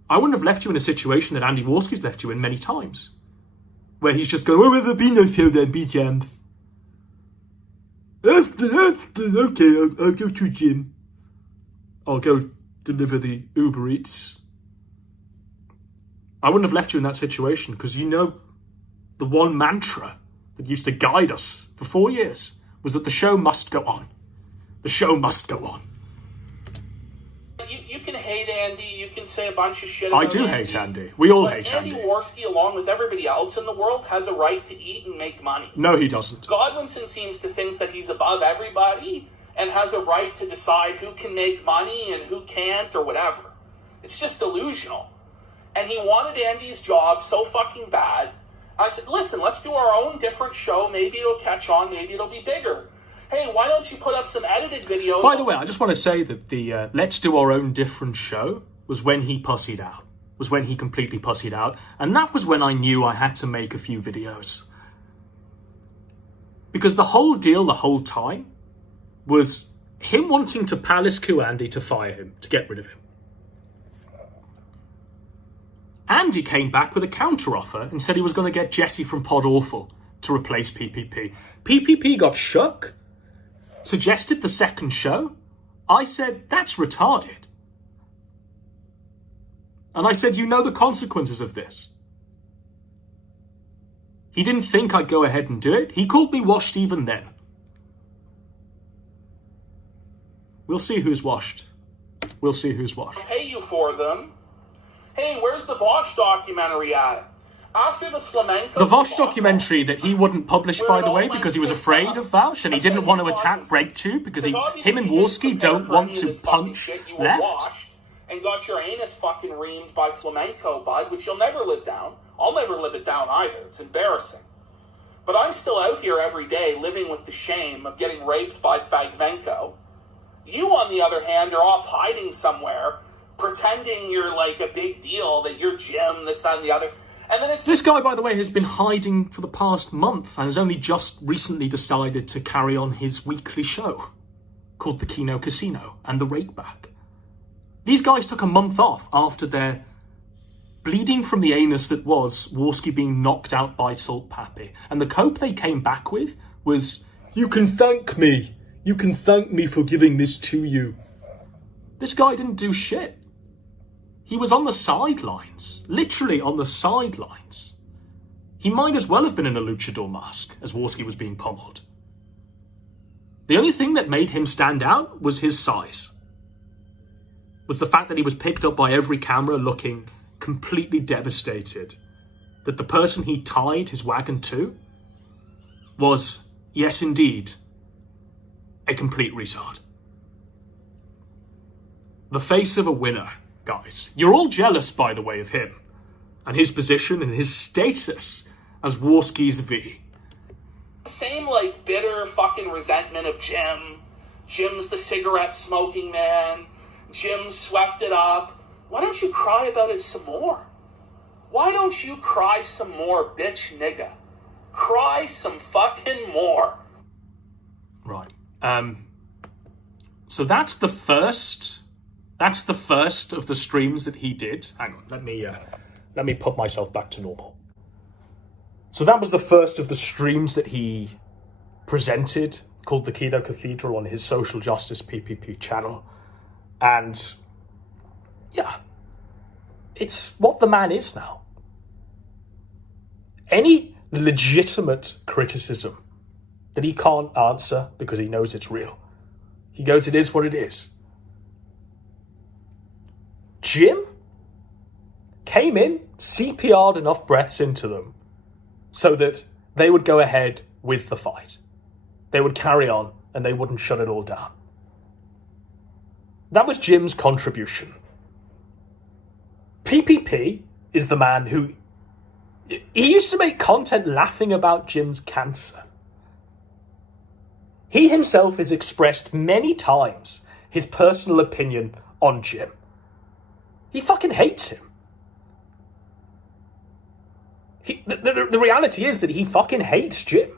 I wouldn't have left you in a situation that Andy Warski's left you in many times, where he's just going, oh, there'll be no show then, B-Jams. Okay, I'll go to gym. I'll go deliver the Uber Eats. I wouldn't have left you in that situation because you know the one mantra that used to guide us for 4 years was that the show must go on. The show must go on. You can hate Andy, you can say a bunch of shit I about do Andy, hate Andy. We all hate Andy Andy. Warski, along with everybody else in the world, has a right to eat and make money. No, he doesn't. Godwinson seems to think that he's above everybody and has a right to decide who can make money and who can't or whatever. It's just delusional. And he wanted Andy's job so fucking bad. I said, listen, let's do our own different show. Maybe it'll catch on. Maybe it'll be bigger. Hey, why don't you put up some edited videos? By the way, I just want to say that the Let's Do Our Own Different show was when he pussied out. Was when he completely pussied out. And that was when I knew I had to make a few videos. Because the whole deal, the whole time, was him wanting to palace coup Andy to fire him, to get rid of him. Andy came back with a counter-offer and said he was going to get Jesse from Pod Awful to replace PPP. PPP got shook, suggested the second show. I said, that's retarded. And I said, you know the consequences of this. He didn't think I'd go ahead and do it. He called me washed even then. We'll see who's washed. We'll see who's washed. Pay you for them. Hey, where's the Vosh documentary at? After the flamenco... The Vosh documentary that he wouldn't publish, by the way, because he was afraid of Vosh and he didn't want to attack BreakTube because him and Warski don't want to punch left. And got your anus fucking reamed by flamenco, bud, which you'll never live down. I'll never live it down either. It's embarrassing. But I'm still out here every day living with the shame of getting raped by Fagvenko. You, on the other hand, are off hiding somewhere, pretending you're like a big deal, that you're Jim, this, that, and the other. And then it's... This guy, by the way, has been hiding for the past month and has only just recently decided to carry on his weekly show called The Kino Casino and The Rakeback. These guys took a month off after their bleeding from the anus that was Warski being knocked out by Salt Pappy. And the cope they came back with was, you can thank me. You can thank me for giving this to you. This guy didn't do shit. He was on the sidelines, literally on the sidelines. He might as well have been in a luchador mask as Warski was being pummeled. The only thing that made him stand out was his size. Was the fact that he was picked up by every camera looking completely devastated. That the person he tied his wagon to was, yes indeed, a complete retard. The face of a winner, guys. You're all jealous, by the way, of him and his position and his status as Warski's V. Same, like, bitter fucking resentment of Jim. Jim's the cigarette smoking man. Jim swept it up. Why don't you cry about it some more? Why don't you cry some more, bitch nigga? Cry some fucking more. So that's the first. That's the first of the streams that he did. Hang on, let me put myself back to normal. So that was the first of the streams that he presented, called the Kino Cathedral, on his social justice PPP channel. And yeah, it's what the man is now. Any legitimate criticism that he can't answer because he knows it's real, he goes, it is what it is. Jim came in, CPR'd enough breaths into them so that they would go ahead with the fight. They would carry on and they wouldn't shut it all down. That was Jim's contribution. PPP is the man who... He used to make content laughing about Jim's cancer. He himself has expressed many times his personal opinion on Jim. He fucking hates him. The reality is that he fucking hates Jim.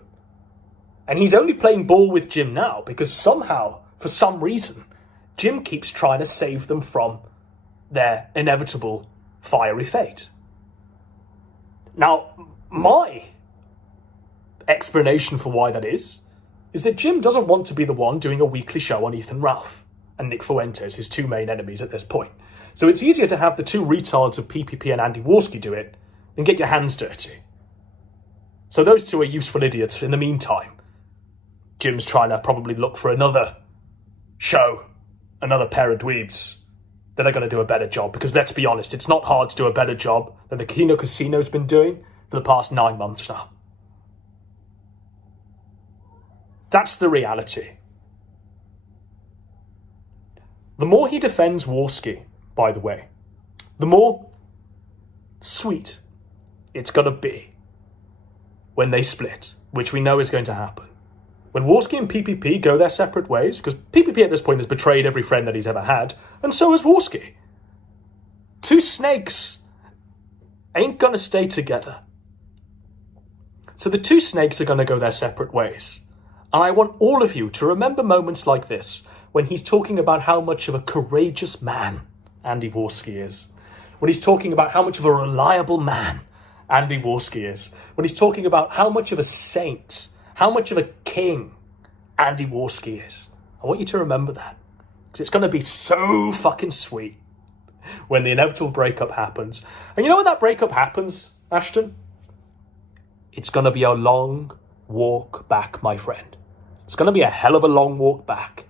And he's only playing ball with Jim now because somehow, for some reason, Jim keeps trying to save them from their inevitable fiery fate. Now, my explanation for why that is that Jim doesn't want to be the one doing a weekly show on Ethan Ralph and Nick Fuentes, his two main enemies at this point. So it's easier to have the two retards of PPP and Andy Warski do it than get your hands dirty. So those two are useful idiots. In the meantime, Jim's trying to probably look for another show, another pair of dweebs that are going to do a better job. Because let's be honest, it's not hard to do a better job than the Kino Casino's been doing for the past 9 months now. That's the reality. The more he defends Warski, by the way, the more sweet it's going to be when they split, which we know is going to happen. When Warski and PPP go their separate ways, because PPP at this point has betrayed every friend that he's ever had, and so has Warski. Two snakes ain't going to stay together. So the two snakes are going to go their separate ways. And I want all of you to remember moments like this, when he's talking about how much of a courageous man Andy Warski is. When he's talking about how much of a reliable man Andy Warski is. When he's talking about how much of a saint, how much of a king Andy Warski is. I want you to remember that. Because it's going to be so fucking sweet when the inevitable breakup happens. And you know when that breakup happens, Ashton? It's going to be a long walk back, my friend. It's going to be a hell of a long walk back.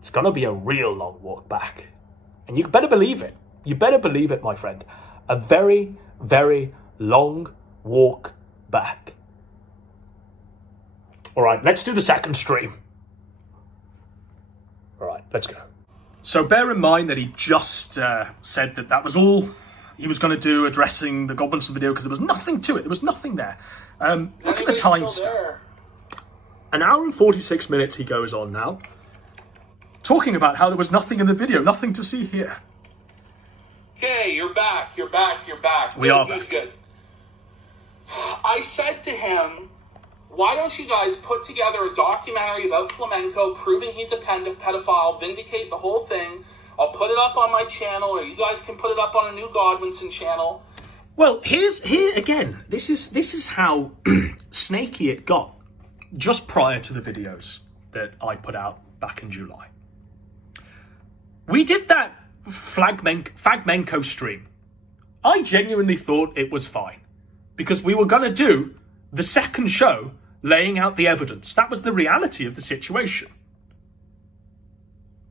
It's going to be a real long walk back. And you better believe it. You better believe it, my friend. A very, very long walk back. All right, let's do the second stream. All right, let's go. So bear in mind that he just said that was all he was going to do addressing the Godwinson video because there was nothing to it. There was nothing there. Look at the time stamp. An hour and 46 minutes he goes on now, talking about how there was nothing in the video, nothing to see here. Okay, you're back. You're back. We are back. Good. I said to him, why don't you guys put together a documentary about Flamenco, proving he's a pedophile, vindicate the whole thing. I'll put it up on my channel, or you guys can put it up on a new Godwinson channel. Well, here again, this is how snaky it got just prior to the videos that I put out back in July. We did that Flamenco stream. I genuinely thought it was fine because we were going to do the second show laying out the evidence. That was the reality of the situation.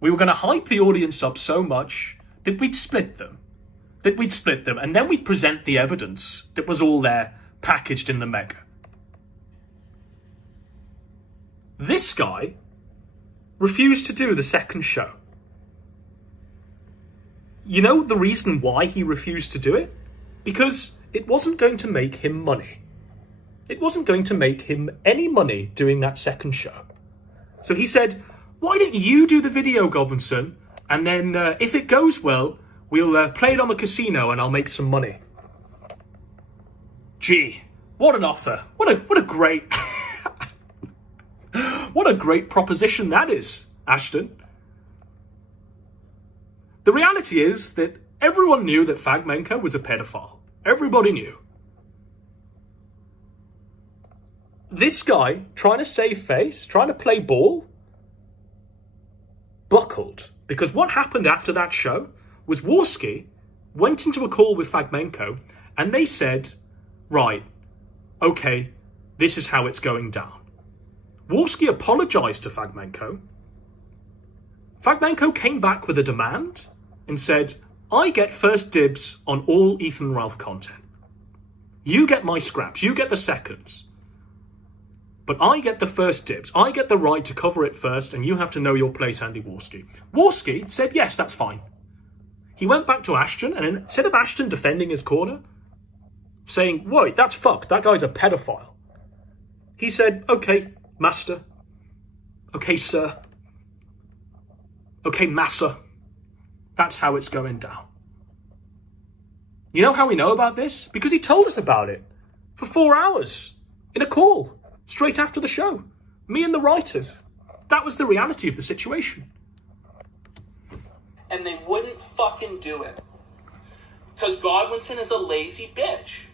We were going to hype the audience up so much that we'd split them. And then we'd present the evidence that was all there, packaged in the mega. This guy refused to do the second show. You know the reason why he refused to do it? Because it wasn't going to make him money. It wasn't going to make him any money doing that second show. So he said, why don't you do the video, Godwinson? And then if it goes well, we'll play it on the casino and I'll make some money. Gee, what an offer. What a great... What a great proposition that is, Ashton. The reality is that everyone knew that Fagmenko was a pedophile. Everybody knew. This guy, trying to save face, trying to play ball, buckled. Because what happened after that show was Worski went into a call with Fagmenko and they said, right, okay, this is how it's going down. Worski apologized to Fagmenko. Fagmenko came back with a demand and said, I get first dibs on all Ethan Ralph content. You get my scraps, you get the seconds. But I get the first dibs. I get the right to cover it first, and you have to know your place, Andy Worski. Worski said, yes, that's fine. He went back to Ashton, and instead of Ashton defending his corner, saying, wait, that's fucked, that guy's a pedophile, he said, okay, master. Okay, sir. Okay, massa. That's how it's going down. You know how we know about this? Because he told us about it for 4 hours in a call. Straight after the show. Me and the writers. That was the reality of the situation. And they wouldn't fucking do it. Because Godwinson is a lazy bitch.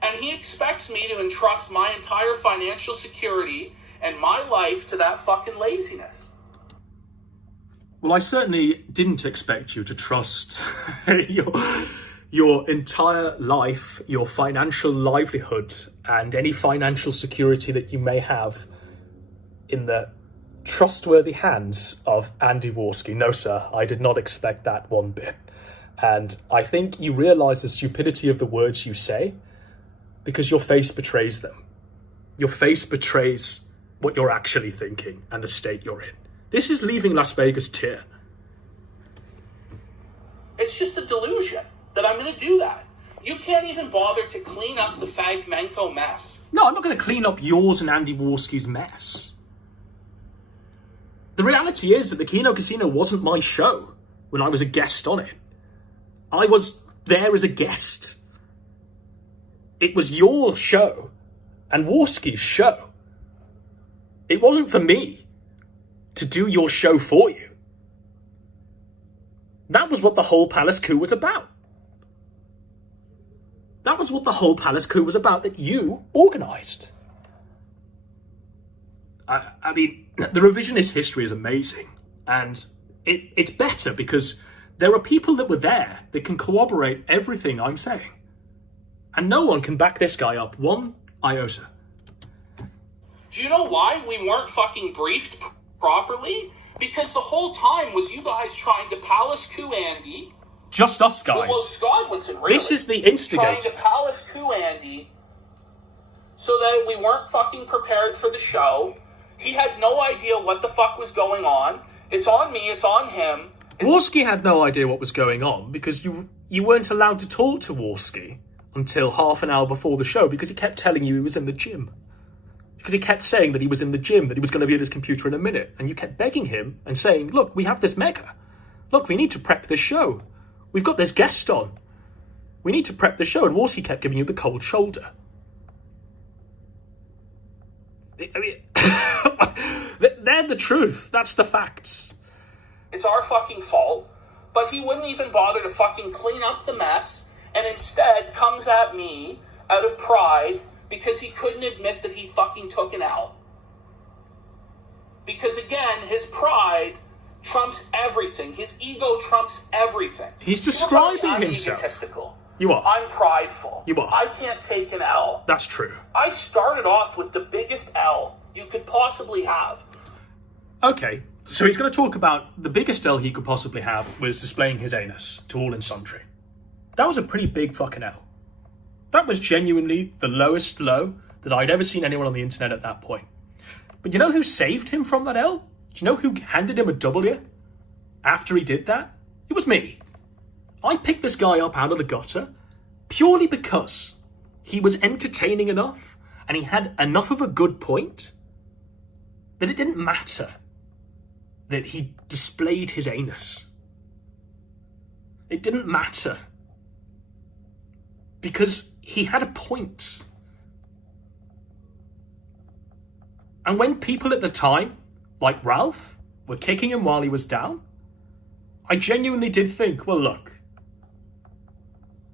And he expects me to entrust my entire financial security and my life to that fucking laziness. Well, I certainly didn't expect you to trust your entire life, your financial livelihood, and any financial security that you may have in the trustworthy hands of Andy Worski. No, sir, I did not expect that one bit. And I think you realise the stupidity of the words you say because your face betrays them. Your face betrays what you're actually thinking and the state you're in. This is leaving Las Vegas tier. It's just a delusion that I'm going to do that. You can't even bother to clean up the Fagmenko mess. No, I'm not going to clean up yours and Andy Worski's mess. The reality is that the Kino Casino wasn't my show when I was a guest on it. I was there as a guest. It was your show and Worski's show. It wasn't for me to do your show for you. That was what the whole Palace coup was about. That was what the whole Palace coup was about, that you organised. I mean, the revisionist history is amazing. And it's better because there are people that were there that can corroborate everything I'm saying. And no one can back this guy up one iota. Do you know why we weren't fucking briefed properly? Because the whole time was you guys trying to Palace coup Andy. Just us guys. Well, it's Godwinson, really. This is the instigator. Trying to Palace coup Andy so that we weren't fucking prepared for the show. He had no idea what the fuck was going on. It's on me, it's on him. Worski had no idea what was going on because you weren't allowed to talk to Worski until half an hour before the show because he kept telling you he was in the gym. Because he kept saying that he was in the gym, that he was going to be at his computer in a minute. And you kept begging him and saying, look, we have this mega. Look, we need to prep this show. We've got this guest on. We need to prep the show. And Worski kept giving you the cold shoulder. I mean, they're the truth. That's the facts. It's our fucking fault. But he wouldn't even bother to fucking clean up the mess. And instead comes at me out of pride because he couldn't admit that he fucking took an L. Because again, his pride trumps everything. His ego trumps everything. He's describing I'm himself. Egotistical. You are. I'm prideful. You are. I can't take an L. That's true. I started off with the biggest L you could possibly have. Okay, so he's going to talk about the biggest L he could possibly have was displaying his anus to all and sundry. That was a pretty big fucking L. That was genuinely the lowest low that I'd ever seen anyone on the internet at that point. But you know who saved him from that L? Do you know who handed him a W after he did that? It was me. I picked this guy up out of the gutter purely because he was entertaining enough and he had enough of a good point that it didn't matter that he displayed his anus. It didn't matter because he had a point. And when people at the time, like Ralph, were kicking him while he was down, I genuinely did think, well, look,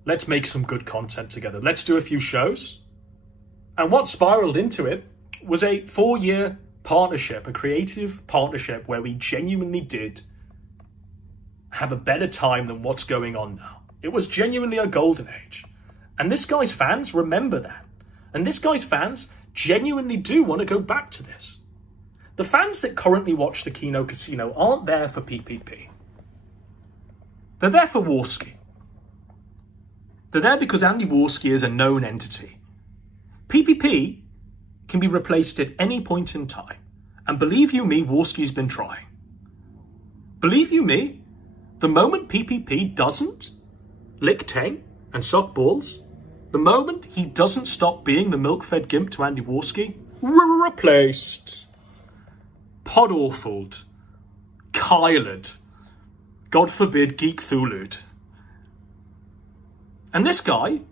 let's make some good content together. Let's do a few shows. And what spiraled into it was a 4-year partnership, a creative partnership where we genuinely did have a better time than what's going on now. It was genuinely a golden age. And this guy's fans remember that. And this guy's fans genuinely do want to go back to this. The fans that currently watch the Kino Casino aren't there for PPP. They're there for Warski. They're there because Andy Warski is a known entity. PPP can be replaced at any point in time. And believe you me, Warski's been trying. Believe you me, the moment PPP doesn't lick Tang and suck balls, the moment he doesn't stop being the milk-fed gimp to Andy Warski, replaced, pod-awfuled, Kyled, God forbid, geek-thulu'd. And this guy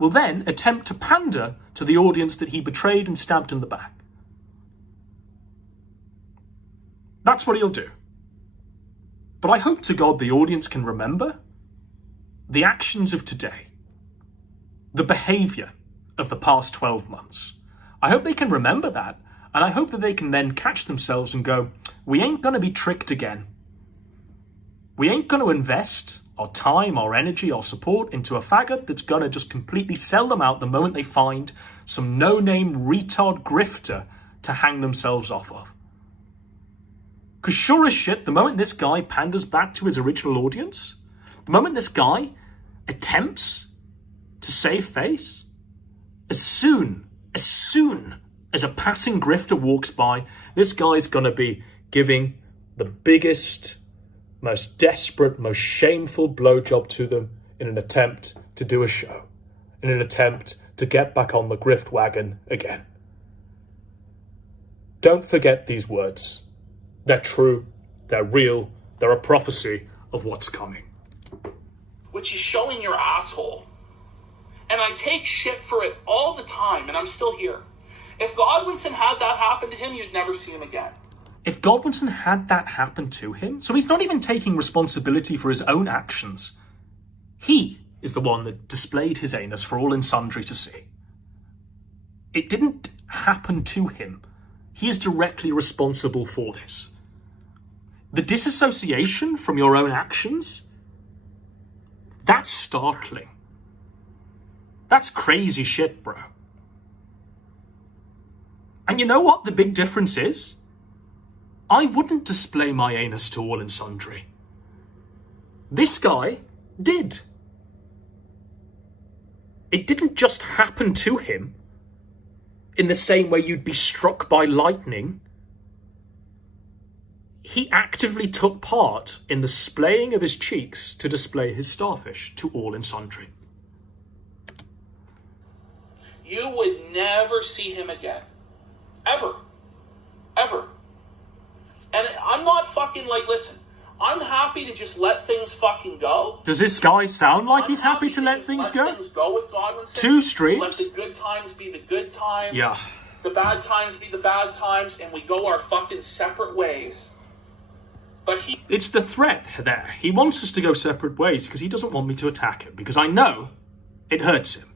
will then attempt to pander to the audience that he betrayed and stabbed in the back. That's what he'll do. But I hope to God the audience can remember the actions of today, the behaviour of the past 12 months. I hope they can remember that, and I hope that they can then catch themselves and go, we ain't going to be tricked again. We ain't going to invest our time, our energy, our support into a faggot that's going to just completely sell them out the moment they find some no-name retard grifter to hang themselves off of. Because sure as shit, the moment this guy panders back to his original audience, the moment this guy attempts to save face, as soon as a passing grifter walks by, this guy's going to be giving the biggest, most desperate, most shameful blowjob to them in an attempt to do a show, in an attempt to get back on the grift wagon again. Don't forget these words. They're true, they're real, they're a prophecy of what's coming. Which is showing your asshole. And I take shit for it all the time, and I'm still here. If Godwinson had that happen to him, you'd never see him again. If Godwinson had that happen to him, so he's not even taking responsibility for his own actions. He is the one that displayed his anus for all and sundry to see. It didn't happen to him. He is directly responsible for this. The disassociation from your own actions, that's startling. That's crazy shit, bro. And you know what the big difference is? I wouldn't display my anus to all and sundry. This guy did. It didn't just happen to him in the same way you'd be struck by lightning. He actively took part in the splaying of his cheeks to display his starfish to all and sundry. You would never see him again. Ever. Ever. And I'm not fucking like, listen, I'm happy to just let things fucking go. Does this guy sound like he's happy to let things go? Let things go with Godwinson. 2 streams? Let the good times be the good times. Yeah. The bad times be the bad times, and we go our fucking separate ways. But it's the threat there. He wants us to go separate ways because he doesn't want me to attack him, because I know it hurts him.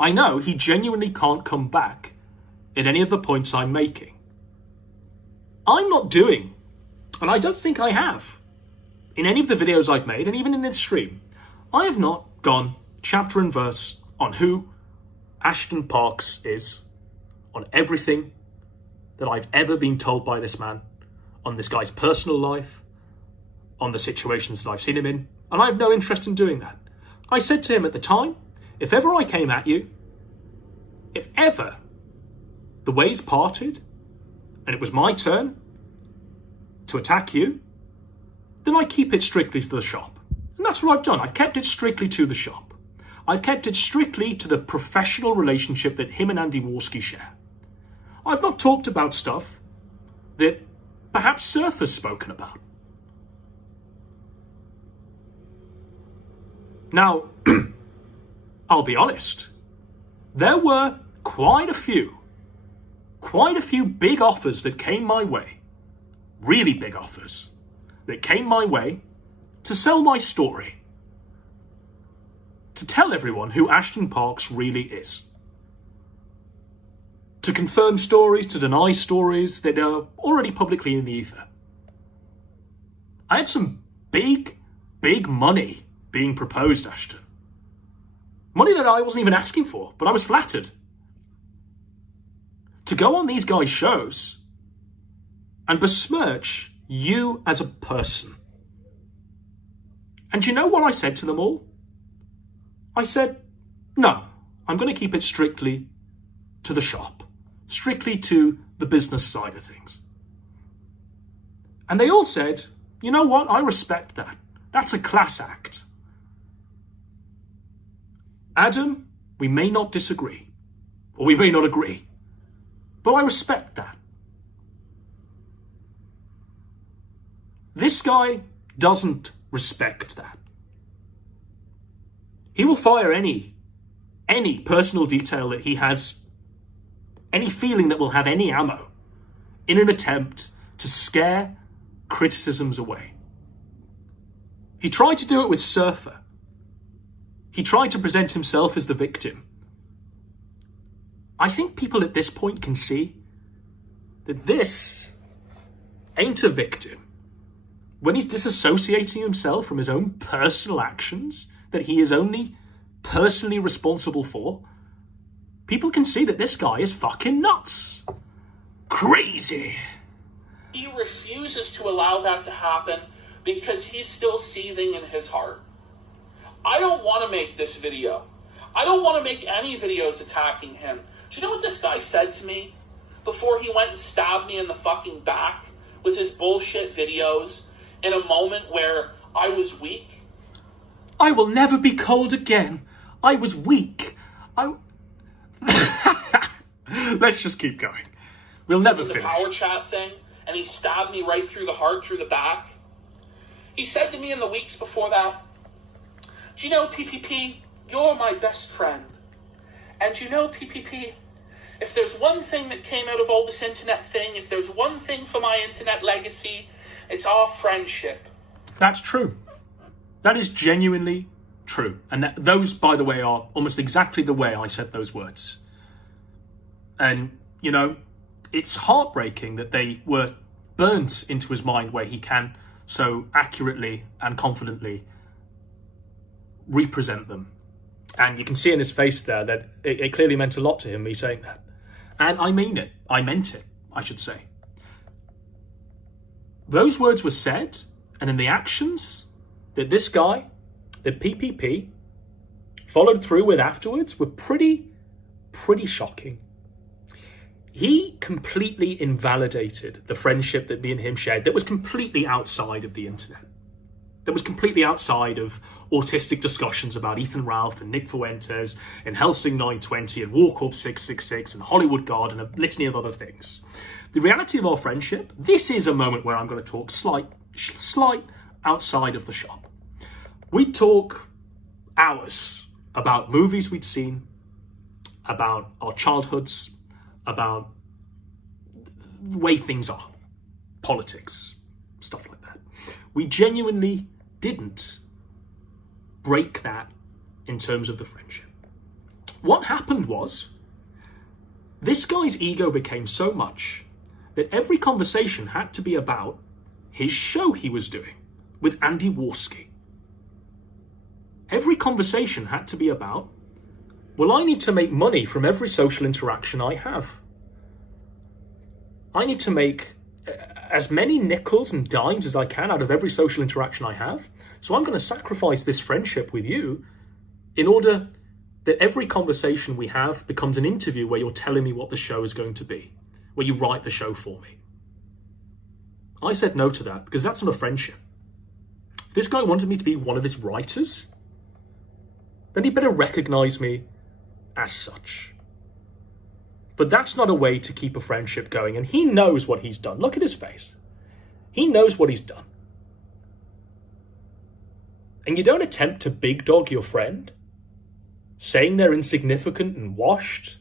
I know he genuinely can't come back at any of the points I'm making. I'm not doing, and I don't think I have, in any of the videos I've made, and even in this stream, I have not gone chapter and verse on who Ashton Parks is, on everything that I've ever been told by this man, on this guy's personal life, on the situations that I've seen him in, and I have no interest in doing that. I said to him at the time, if ever I came at you, if ever the ways parted, and it was my turn to attack you, then I keep it strictly to the shop. And that's what I've done. I've kept it strictly to the shop. I've kept it strictly to the professional relationship that him and Andy Warski share. I've not talked about stuff that perhaps Surf has spoken about. Now, I'll be honest, there were quite a quite a few big offers that came my way, really big offers that came my way to sell my story, to tell everyone who Ashton Parks really is, to confirm stories, to deny stories that are already publicly in the ether. I had some big money being proposed, Ashton. Money that I wasn't even asking for, but I was flattered. To go on these guys' shows and besmirch you as a person. And you know what I said to them all? I said, no, I'm going to keep it strictly to the shop, strictly to the business side of things. And they all said, you know what, I respect that. That's a class act. Adam, we may not disagree, or we may not agree, but I respect that. This guy doesn't respect that. He will fire any personal detail that he has, any feeling that will have any ammo, in an attempt to scare criticisms away. He tried to do it with Surfer. He tried to present himself as the victim. I think people at this point can see that this ain't a victim. When he's disassociating himself from his own personal actions that he is only personally responsible for, people can see that this guy is fucking nuts. Crazy. He refuses to allow that to happen because he's still seething in his heart. I don't want to make this video. I don't want to make any videos attacking him. Do you know what this guy said to me before he went and stabbed me in the fucking back with his bullshit videos in a moment where I was weak? I will never be cold again. I was weak. Let's just keep going. We'll never finish. The power chat thing, and he stabbed me right through the heart, through the back. He said to me in the weeks before that, do you know, PPP, you're my best friend. And you know, PPP, if there's one thing that came out of all this internet thing, if there's one thing for my internet legacy, it's our friendship. That's true. That is genuinely true. And those, by the way, are almost exactly the way I said those words. And, you know, it's heartbreaking that they were burnt into his mind where he can so accurately and confidently represent them. And you can see in his face there that it clearly meant a lot to him, me saying that. And I mean it. I meant it, I should say. Those words were said, and in the actions that this guy, that PPP, followed through with afterwards were pretty shocking. He completely invalidated the friendship that me and him shared that was completely outside of the internet. That was completely outside of autistic discussions about Ethan Ralph and Nick Fuentes and Helsing 920 and War Corp 666 and Hollywood God and a litany of other things. The reality of our friendship, this is a moment where I'm going to talk slight outside of the shop. We'd talk hours about movies we'd seen, about our childhoods, about the way things are, politics, stuff like that. We genuinely didn't break that in terms of the friendship. What happened was, this guy's ego became so much that every conversation had to be about his show he was doing with Andy Warski. Every conversation had to be about, well, I need to make money from every social interaction I have. I need to make as many nickels and dimes as I can out of every social interaction I have. So I'm going to sacrifice this friendship with you in order that every conversation we have becomes an interview where you're telling me what the show is going to be, where you write the show for me. I said no to that because that's not a friendship. If this guy wanted me to be one of his writers, then he better recognize me as such. But that's not a way to keep a friendship going. And he knows what he's done. Look at his face. He knows what he's done. And you don't attempt to big dog your friend, saying they're insignificant and washed.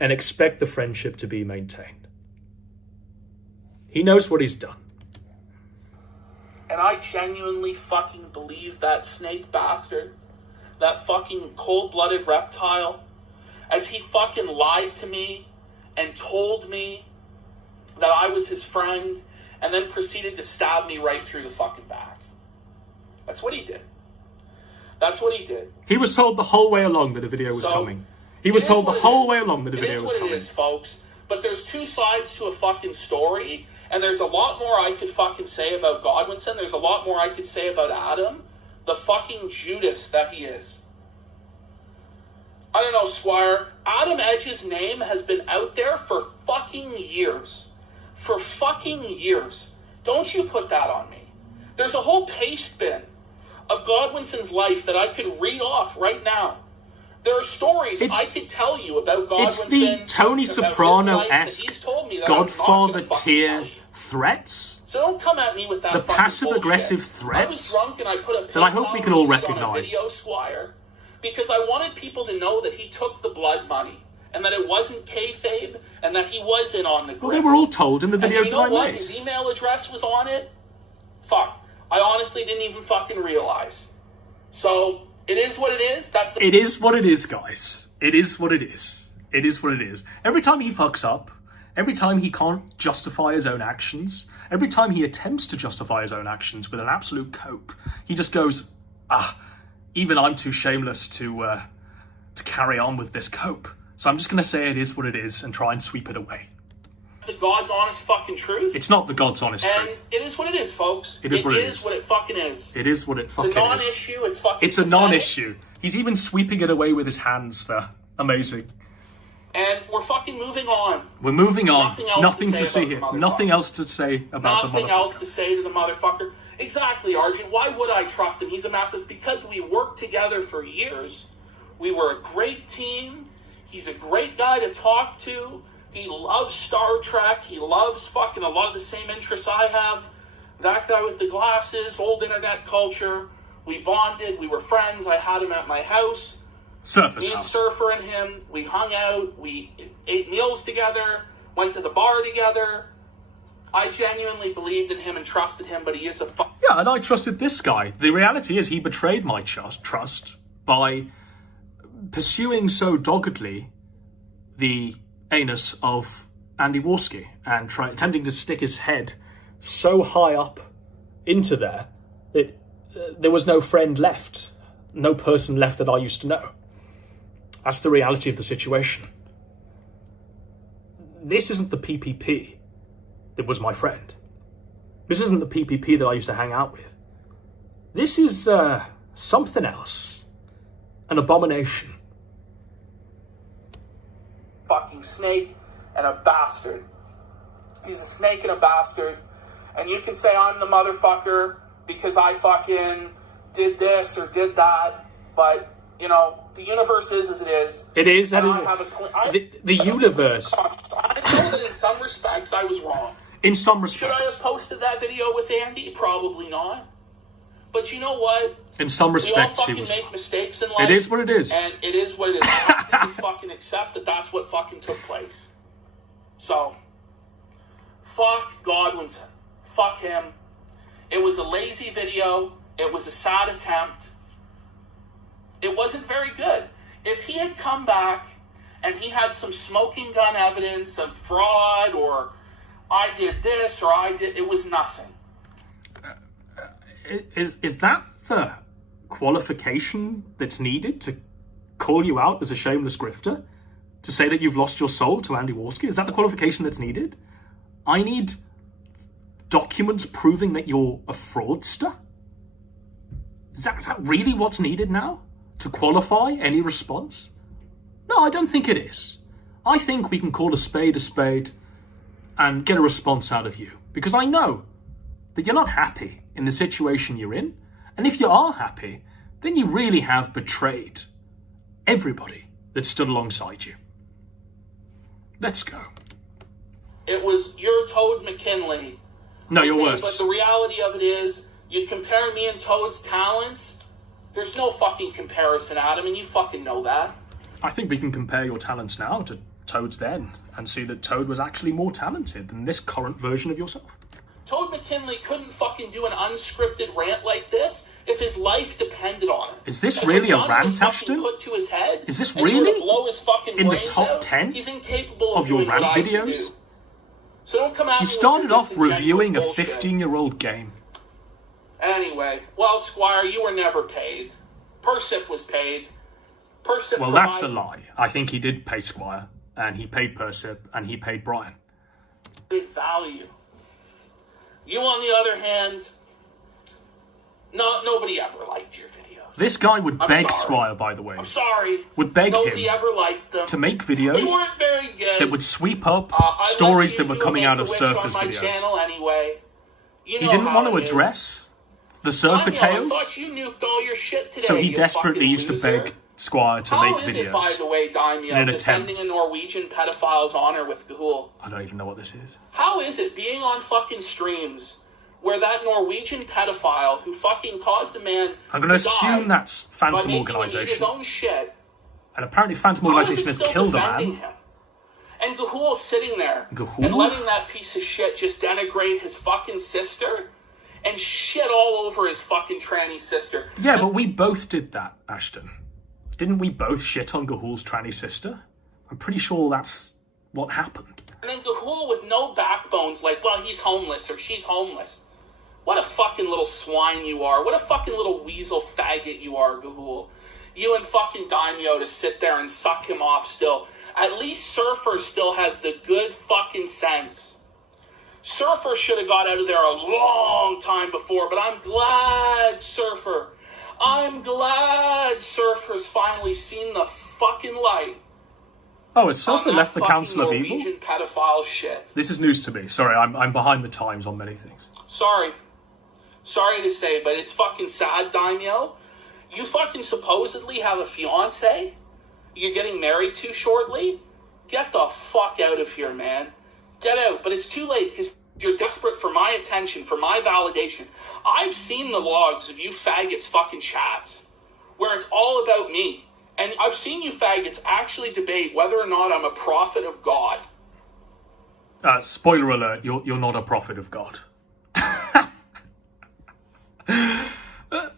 and expect the friendship to be maintained. He knows what he's done. And I genuinely fucking believe that snake bastard, that fucking cold-blooded reptile, as he fucking lied to me and told me that I was his friend and then proceeded to stab me right through the fucking back. That's what he did. That's what he did. He was told the whole way along that a video was coming. He was told the whole way along that a video was coming. It is what it is, folks. But there's two sides to a fucking story, and there's a lot more I could fucking say about Godwinson. There's a lot more I could say about Adam, the fucking Judas that he is. I don't know, Squire. Adam Edge's name has been out there for fucking years. For fucking years. Don't you put that on me. There's a whole paste bin of Godwinson's life that I could read off right now. There are stories I could tell you about Godwinson. It's the Tony Soprano-esque Godfather tier threats. So don't come at me with that. The passive-aggressive threats. I was drunk and I put a that I hope we can all recognize. On a video, Squire, because I wanted people to know that he took the blood money and that it wasn't kayfabe and that he was in on the grip. Well, they were all told in the videos that I made. His email address was on it. Fuck. I honestly didn't even fucking realize. So, it is what it is. It is what it is, guys. It is what it is. It is what it is. Every time he fucks up, every time he can't justify his own actions, every time he attempts to justify his own actions with an absolute cope, he just goes, even I'm too shameless to carry on with this cope. So I'm just going to say it is what it is and try and sweep it away. The God's honest fucking truth. It's not the God's honest truth. And it is what it is, folks. It is what it is. It is what it fucking is. It is what it fucking is. It's a non-issue. It's fucking It's a non-issue. He's even sweeping it away with his hands there. Amazing. And we're fucking moving on. We're moving on. Nothing to say here. Nothing else to say about the motherfucker. Nothing else to say to the motherfucker. Exactly, Arjun. Why would I trust him? He's a massive... Because we worked together for years. We were a great team. He's a great guy to talk to. He loves Star Trek. He loves fucking a lot of the same interests I have. That guy with the glasses, old internet culture. We bonded. We were friends. I had him at my house. Me and Surfer and him, we hung out. We ate meals together. Went to the bar together. I genuinely believed in him and trusted him, but he is a... Yeah, and I trusted this guy. The reality is he betrayed my trust by pursuing so doggedly the anus of Andy Warski and attempting to stick his head so high up into there that there was no friend left, no person left that I used to know. That's the reality of the situation. This isn't the PPP that was my friend. This isn't the PPP that I used to hang out with. This is something else. An abomination. Fucking snake and a bastard. He's a snake and a bastard. And you can say I'm the motherfucker because I fucking did this or did that. But, you know, the universe is as it is. It is. That is the universe. I know that in some respects I was wrong. In some respects. Should I have posted that video with Andy? Probably not. But you know what? In some respects, we all fucking make mistakes in life. It is what it is. And it is what it is. I have to just fucking accept that that's what fucking took place. So, fuck Godwinson. Fuck him. It was a lazy video. It was a sad attempt. It wasn't very good. If he had come back and he had some smoking gun evidence of fraud or I did this or I did... It was nothing. Is that the qualification that's needed to call you out as a shameless grifter? To say that you've lost your soul to Andy Warski? Is that the qualification that's needed? I need documents proving that you're a fraudster? Is that really what's needed now? To qualify any response? No, I don't think it is. I think we can call a spade and get a response out of you. Because I know that you're not happy in the situation you're in. And if you are happy, then you really have betrayed everybody that stood alongside you. Let's go. It was your Toad McKinley. No, you're worse. But the reality of it is, you compare me and Toad's talents, there's no fucking comparison, Adam, and you fucking know that. I think we can compare your talents now to Toad's then and see that Toad was actually more talented than this current version of yourself. Toad McKinley couldn't fucking do an unscripted rant like this if his life depended on it. Is this really a rant, Ashton? Put to his head is this really blow his fucking in the brains top out, 10 he's incapable of your rant videos? So don't come out. You started off reviewing a 15-year-old game. Anyway, well, Squire, you were never paid. Persip was paid. Persip. Well, that's a lie. I think he did pay Squire, and he paid Persip, and he paid Brian. Big value. You, on the other hand, nobody ever liked your videos. This guy would beg Squire, by the way. I'm sorry. Would beg nobody him ever liked them. to make videos They weren't very good. that would sweep up stories that were coming out of Surfer's on my videos. Channel anyway. You know he didn't want to it is. address the Surfer tales, I thought you nuked all your shit today, so he you desperately fucking used to loser. beg Squire to How make is videos. it, by the way, Daimyo, in an defending attempt. a Norwegian pedophile's honor with Gahul? I don't even know what this is. How is it being on fucking streams where that Norwegian pedophile who fucking caused a man I'm going to assume that's Phantom Organisation. His own shit. And apparently Phantom Organisation has killed a man. Him? And Gahul's sitting there Gahul? and letting that piece of shit just denigrate his fucking sister and shit all over his fucking tranny sister. Yeah, but we both did that, Ashton. Didn't we both shit on Gahul's tranny sister? I'm pretty sure that's what happened. And then Gahul with no backbones, like, well, he's homeless or she's homeless. What a fucking little swine you are. What a fucking little weasel faggot you are, Gahul. You and fucking Daimyo to sit there and suck him off still. At least Surfer still has the good fucking sense. Surfer should have got out of there a long time before, but I'm glad Surfer's finally seen the fucking light. Oh, has Surfer left the Council of Evil? Norwegian pedophile shit. This is news to me. Sorry, I'm behind the times on many things. Sorry to say, but it's fucking sad, Daimyo. You fucking supposedly have a fiancé you're getting married to shortly. Get the fuck out of here, man. Get out. But it's too late because you're desperate for my attention, for my validation. I've seen the logs of you faggots' fucking chats where it's all about me. And I've seen you faggots actually debate whether or not I'm a prophet of God. Spoiler alert, you're not a prophet of God.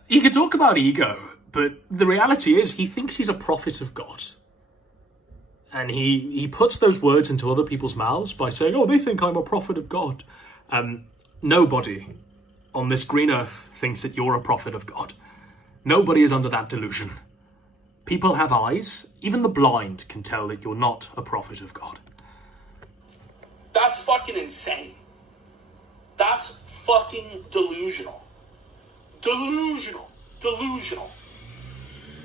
You can talk about ego, but the reality is he thinks he's a prophet of God. And he puts those words into other people's mouths by saying, oh, they think I'm a prophet of God. Nobody on this green earth thinks that you're a prophet of God. Nobody is under that delusion. People have eyes. Even the blind can tell that you're not a prophet of God. That's fucking insane. That's fucking delusional. Delusional.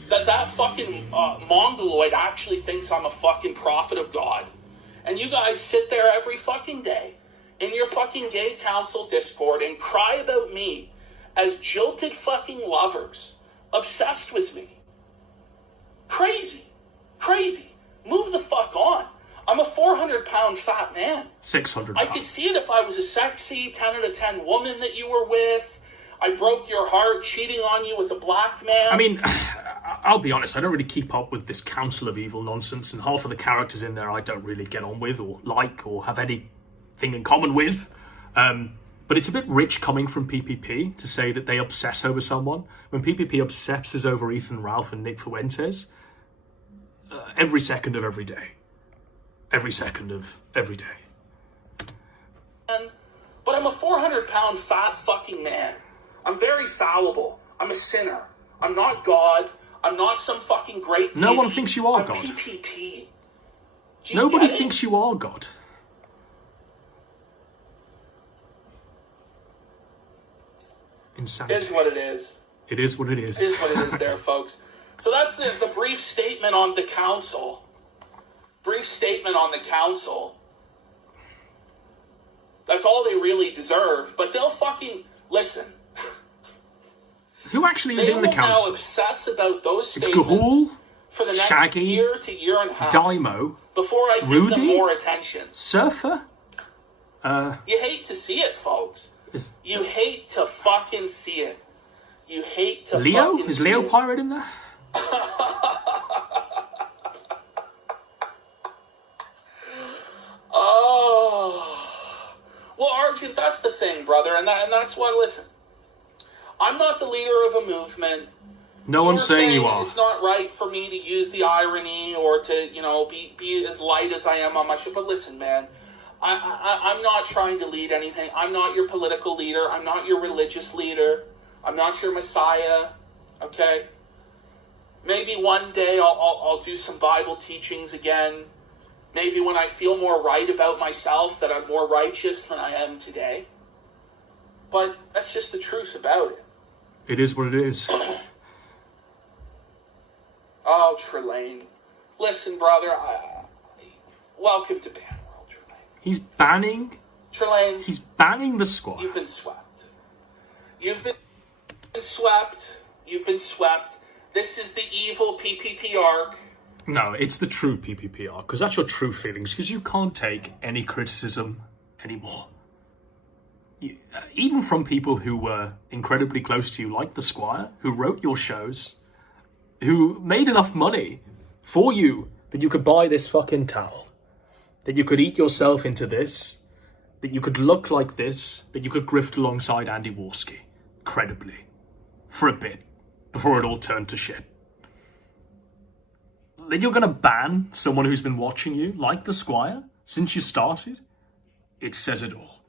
That fucking mongoloid actually thinks I'm a fucking prophet of God. And you guys sit there every fucking day in your fucking gay council Discord and cry about me as jilted fucking lovers, obsessed with me. Crazy. Move the fuck on. I'm a 400-pound fat man. 600 I could see it if I was a sexy 10 out of 10 woman that you were with. I broke your heart cheating on you with a black man. I mean, I'll be honest, I don't really keep up with this Council of Evil nonsense, and half of the characters in there I don't really get on with or like or have anything in common with. But it's a bit rich coming from PPP to say that they obsess over someone. When PPP obsesses over Ethan Ralph and Nick Fuentes, every second of every day. Every second of every day. But I'm a 400-pound fat fucking man. I'm very fallible. I'm a sinner. I'm not God. I'm not some fucking great deity. No one thinks you are I'm God. PPP. Nobody thinks you are God. Insanity. It is what it is. It is what it is. It is what it is there, folks. So that's the brief statement on the council. That's all they really deserve. But they'll fucking... Listen. Who actually is in the council? They will now obsess about those It's statements Gahul, for the next Shaggy, year to year and a half. Daimo, before I give Rudy, them more attention. Surfer. You hate to see it, folks. You hate to fucking see it. You hate to Leo? fucking Is see Leo it. Pirate in there? Well, Arjun, that's the thing, brother, and that's why, listen, I'm not the leader of a movement. No one's saying you are. It's not right for me to use the irony or to, be as light as I am on my show. But listen, man, I'm not trying to lead anything. I'm not your political leader. I'm not your religious leader. I'm not your messiah, okay? Maybe one day I'll do some Bible teachings again. Maybe when I feel more right about myself, that I'm more righteous than I am today. But that's just the truth about it. It is what it is. Oh, Trelane. Listen, brother, welcome to Ban World, Trelane. He's banning... Trelane. He's banning the Squire. You've been swept. You've been swept. You've been swept. This is the evil PPP arc. No, it's the true PPP arc, because that's your true feelings, because you can't take any criticism anymore. Even from people who were incredibly close to you, like the Squire, who wrote your shows, who made enough money for you that you could buy this fucking towel, that you could eat yourself into this, that you could look like this, that you could grift alongside Andy Warski, credibly, for a bit, before it all turned to shit. That you're going to ban someone who's been watching you, like the Squire, since you started? It says it all.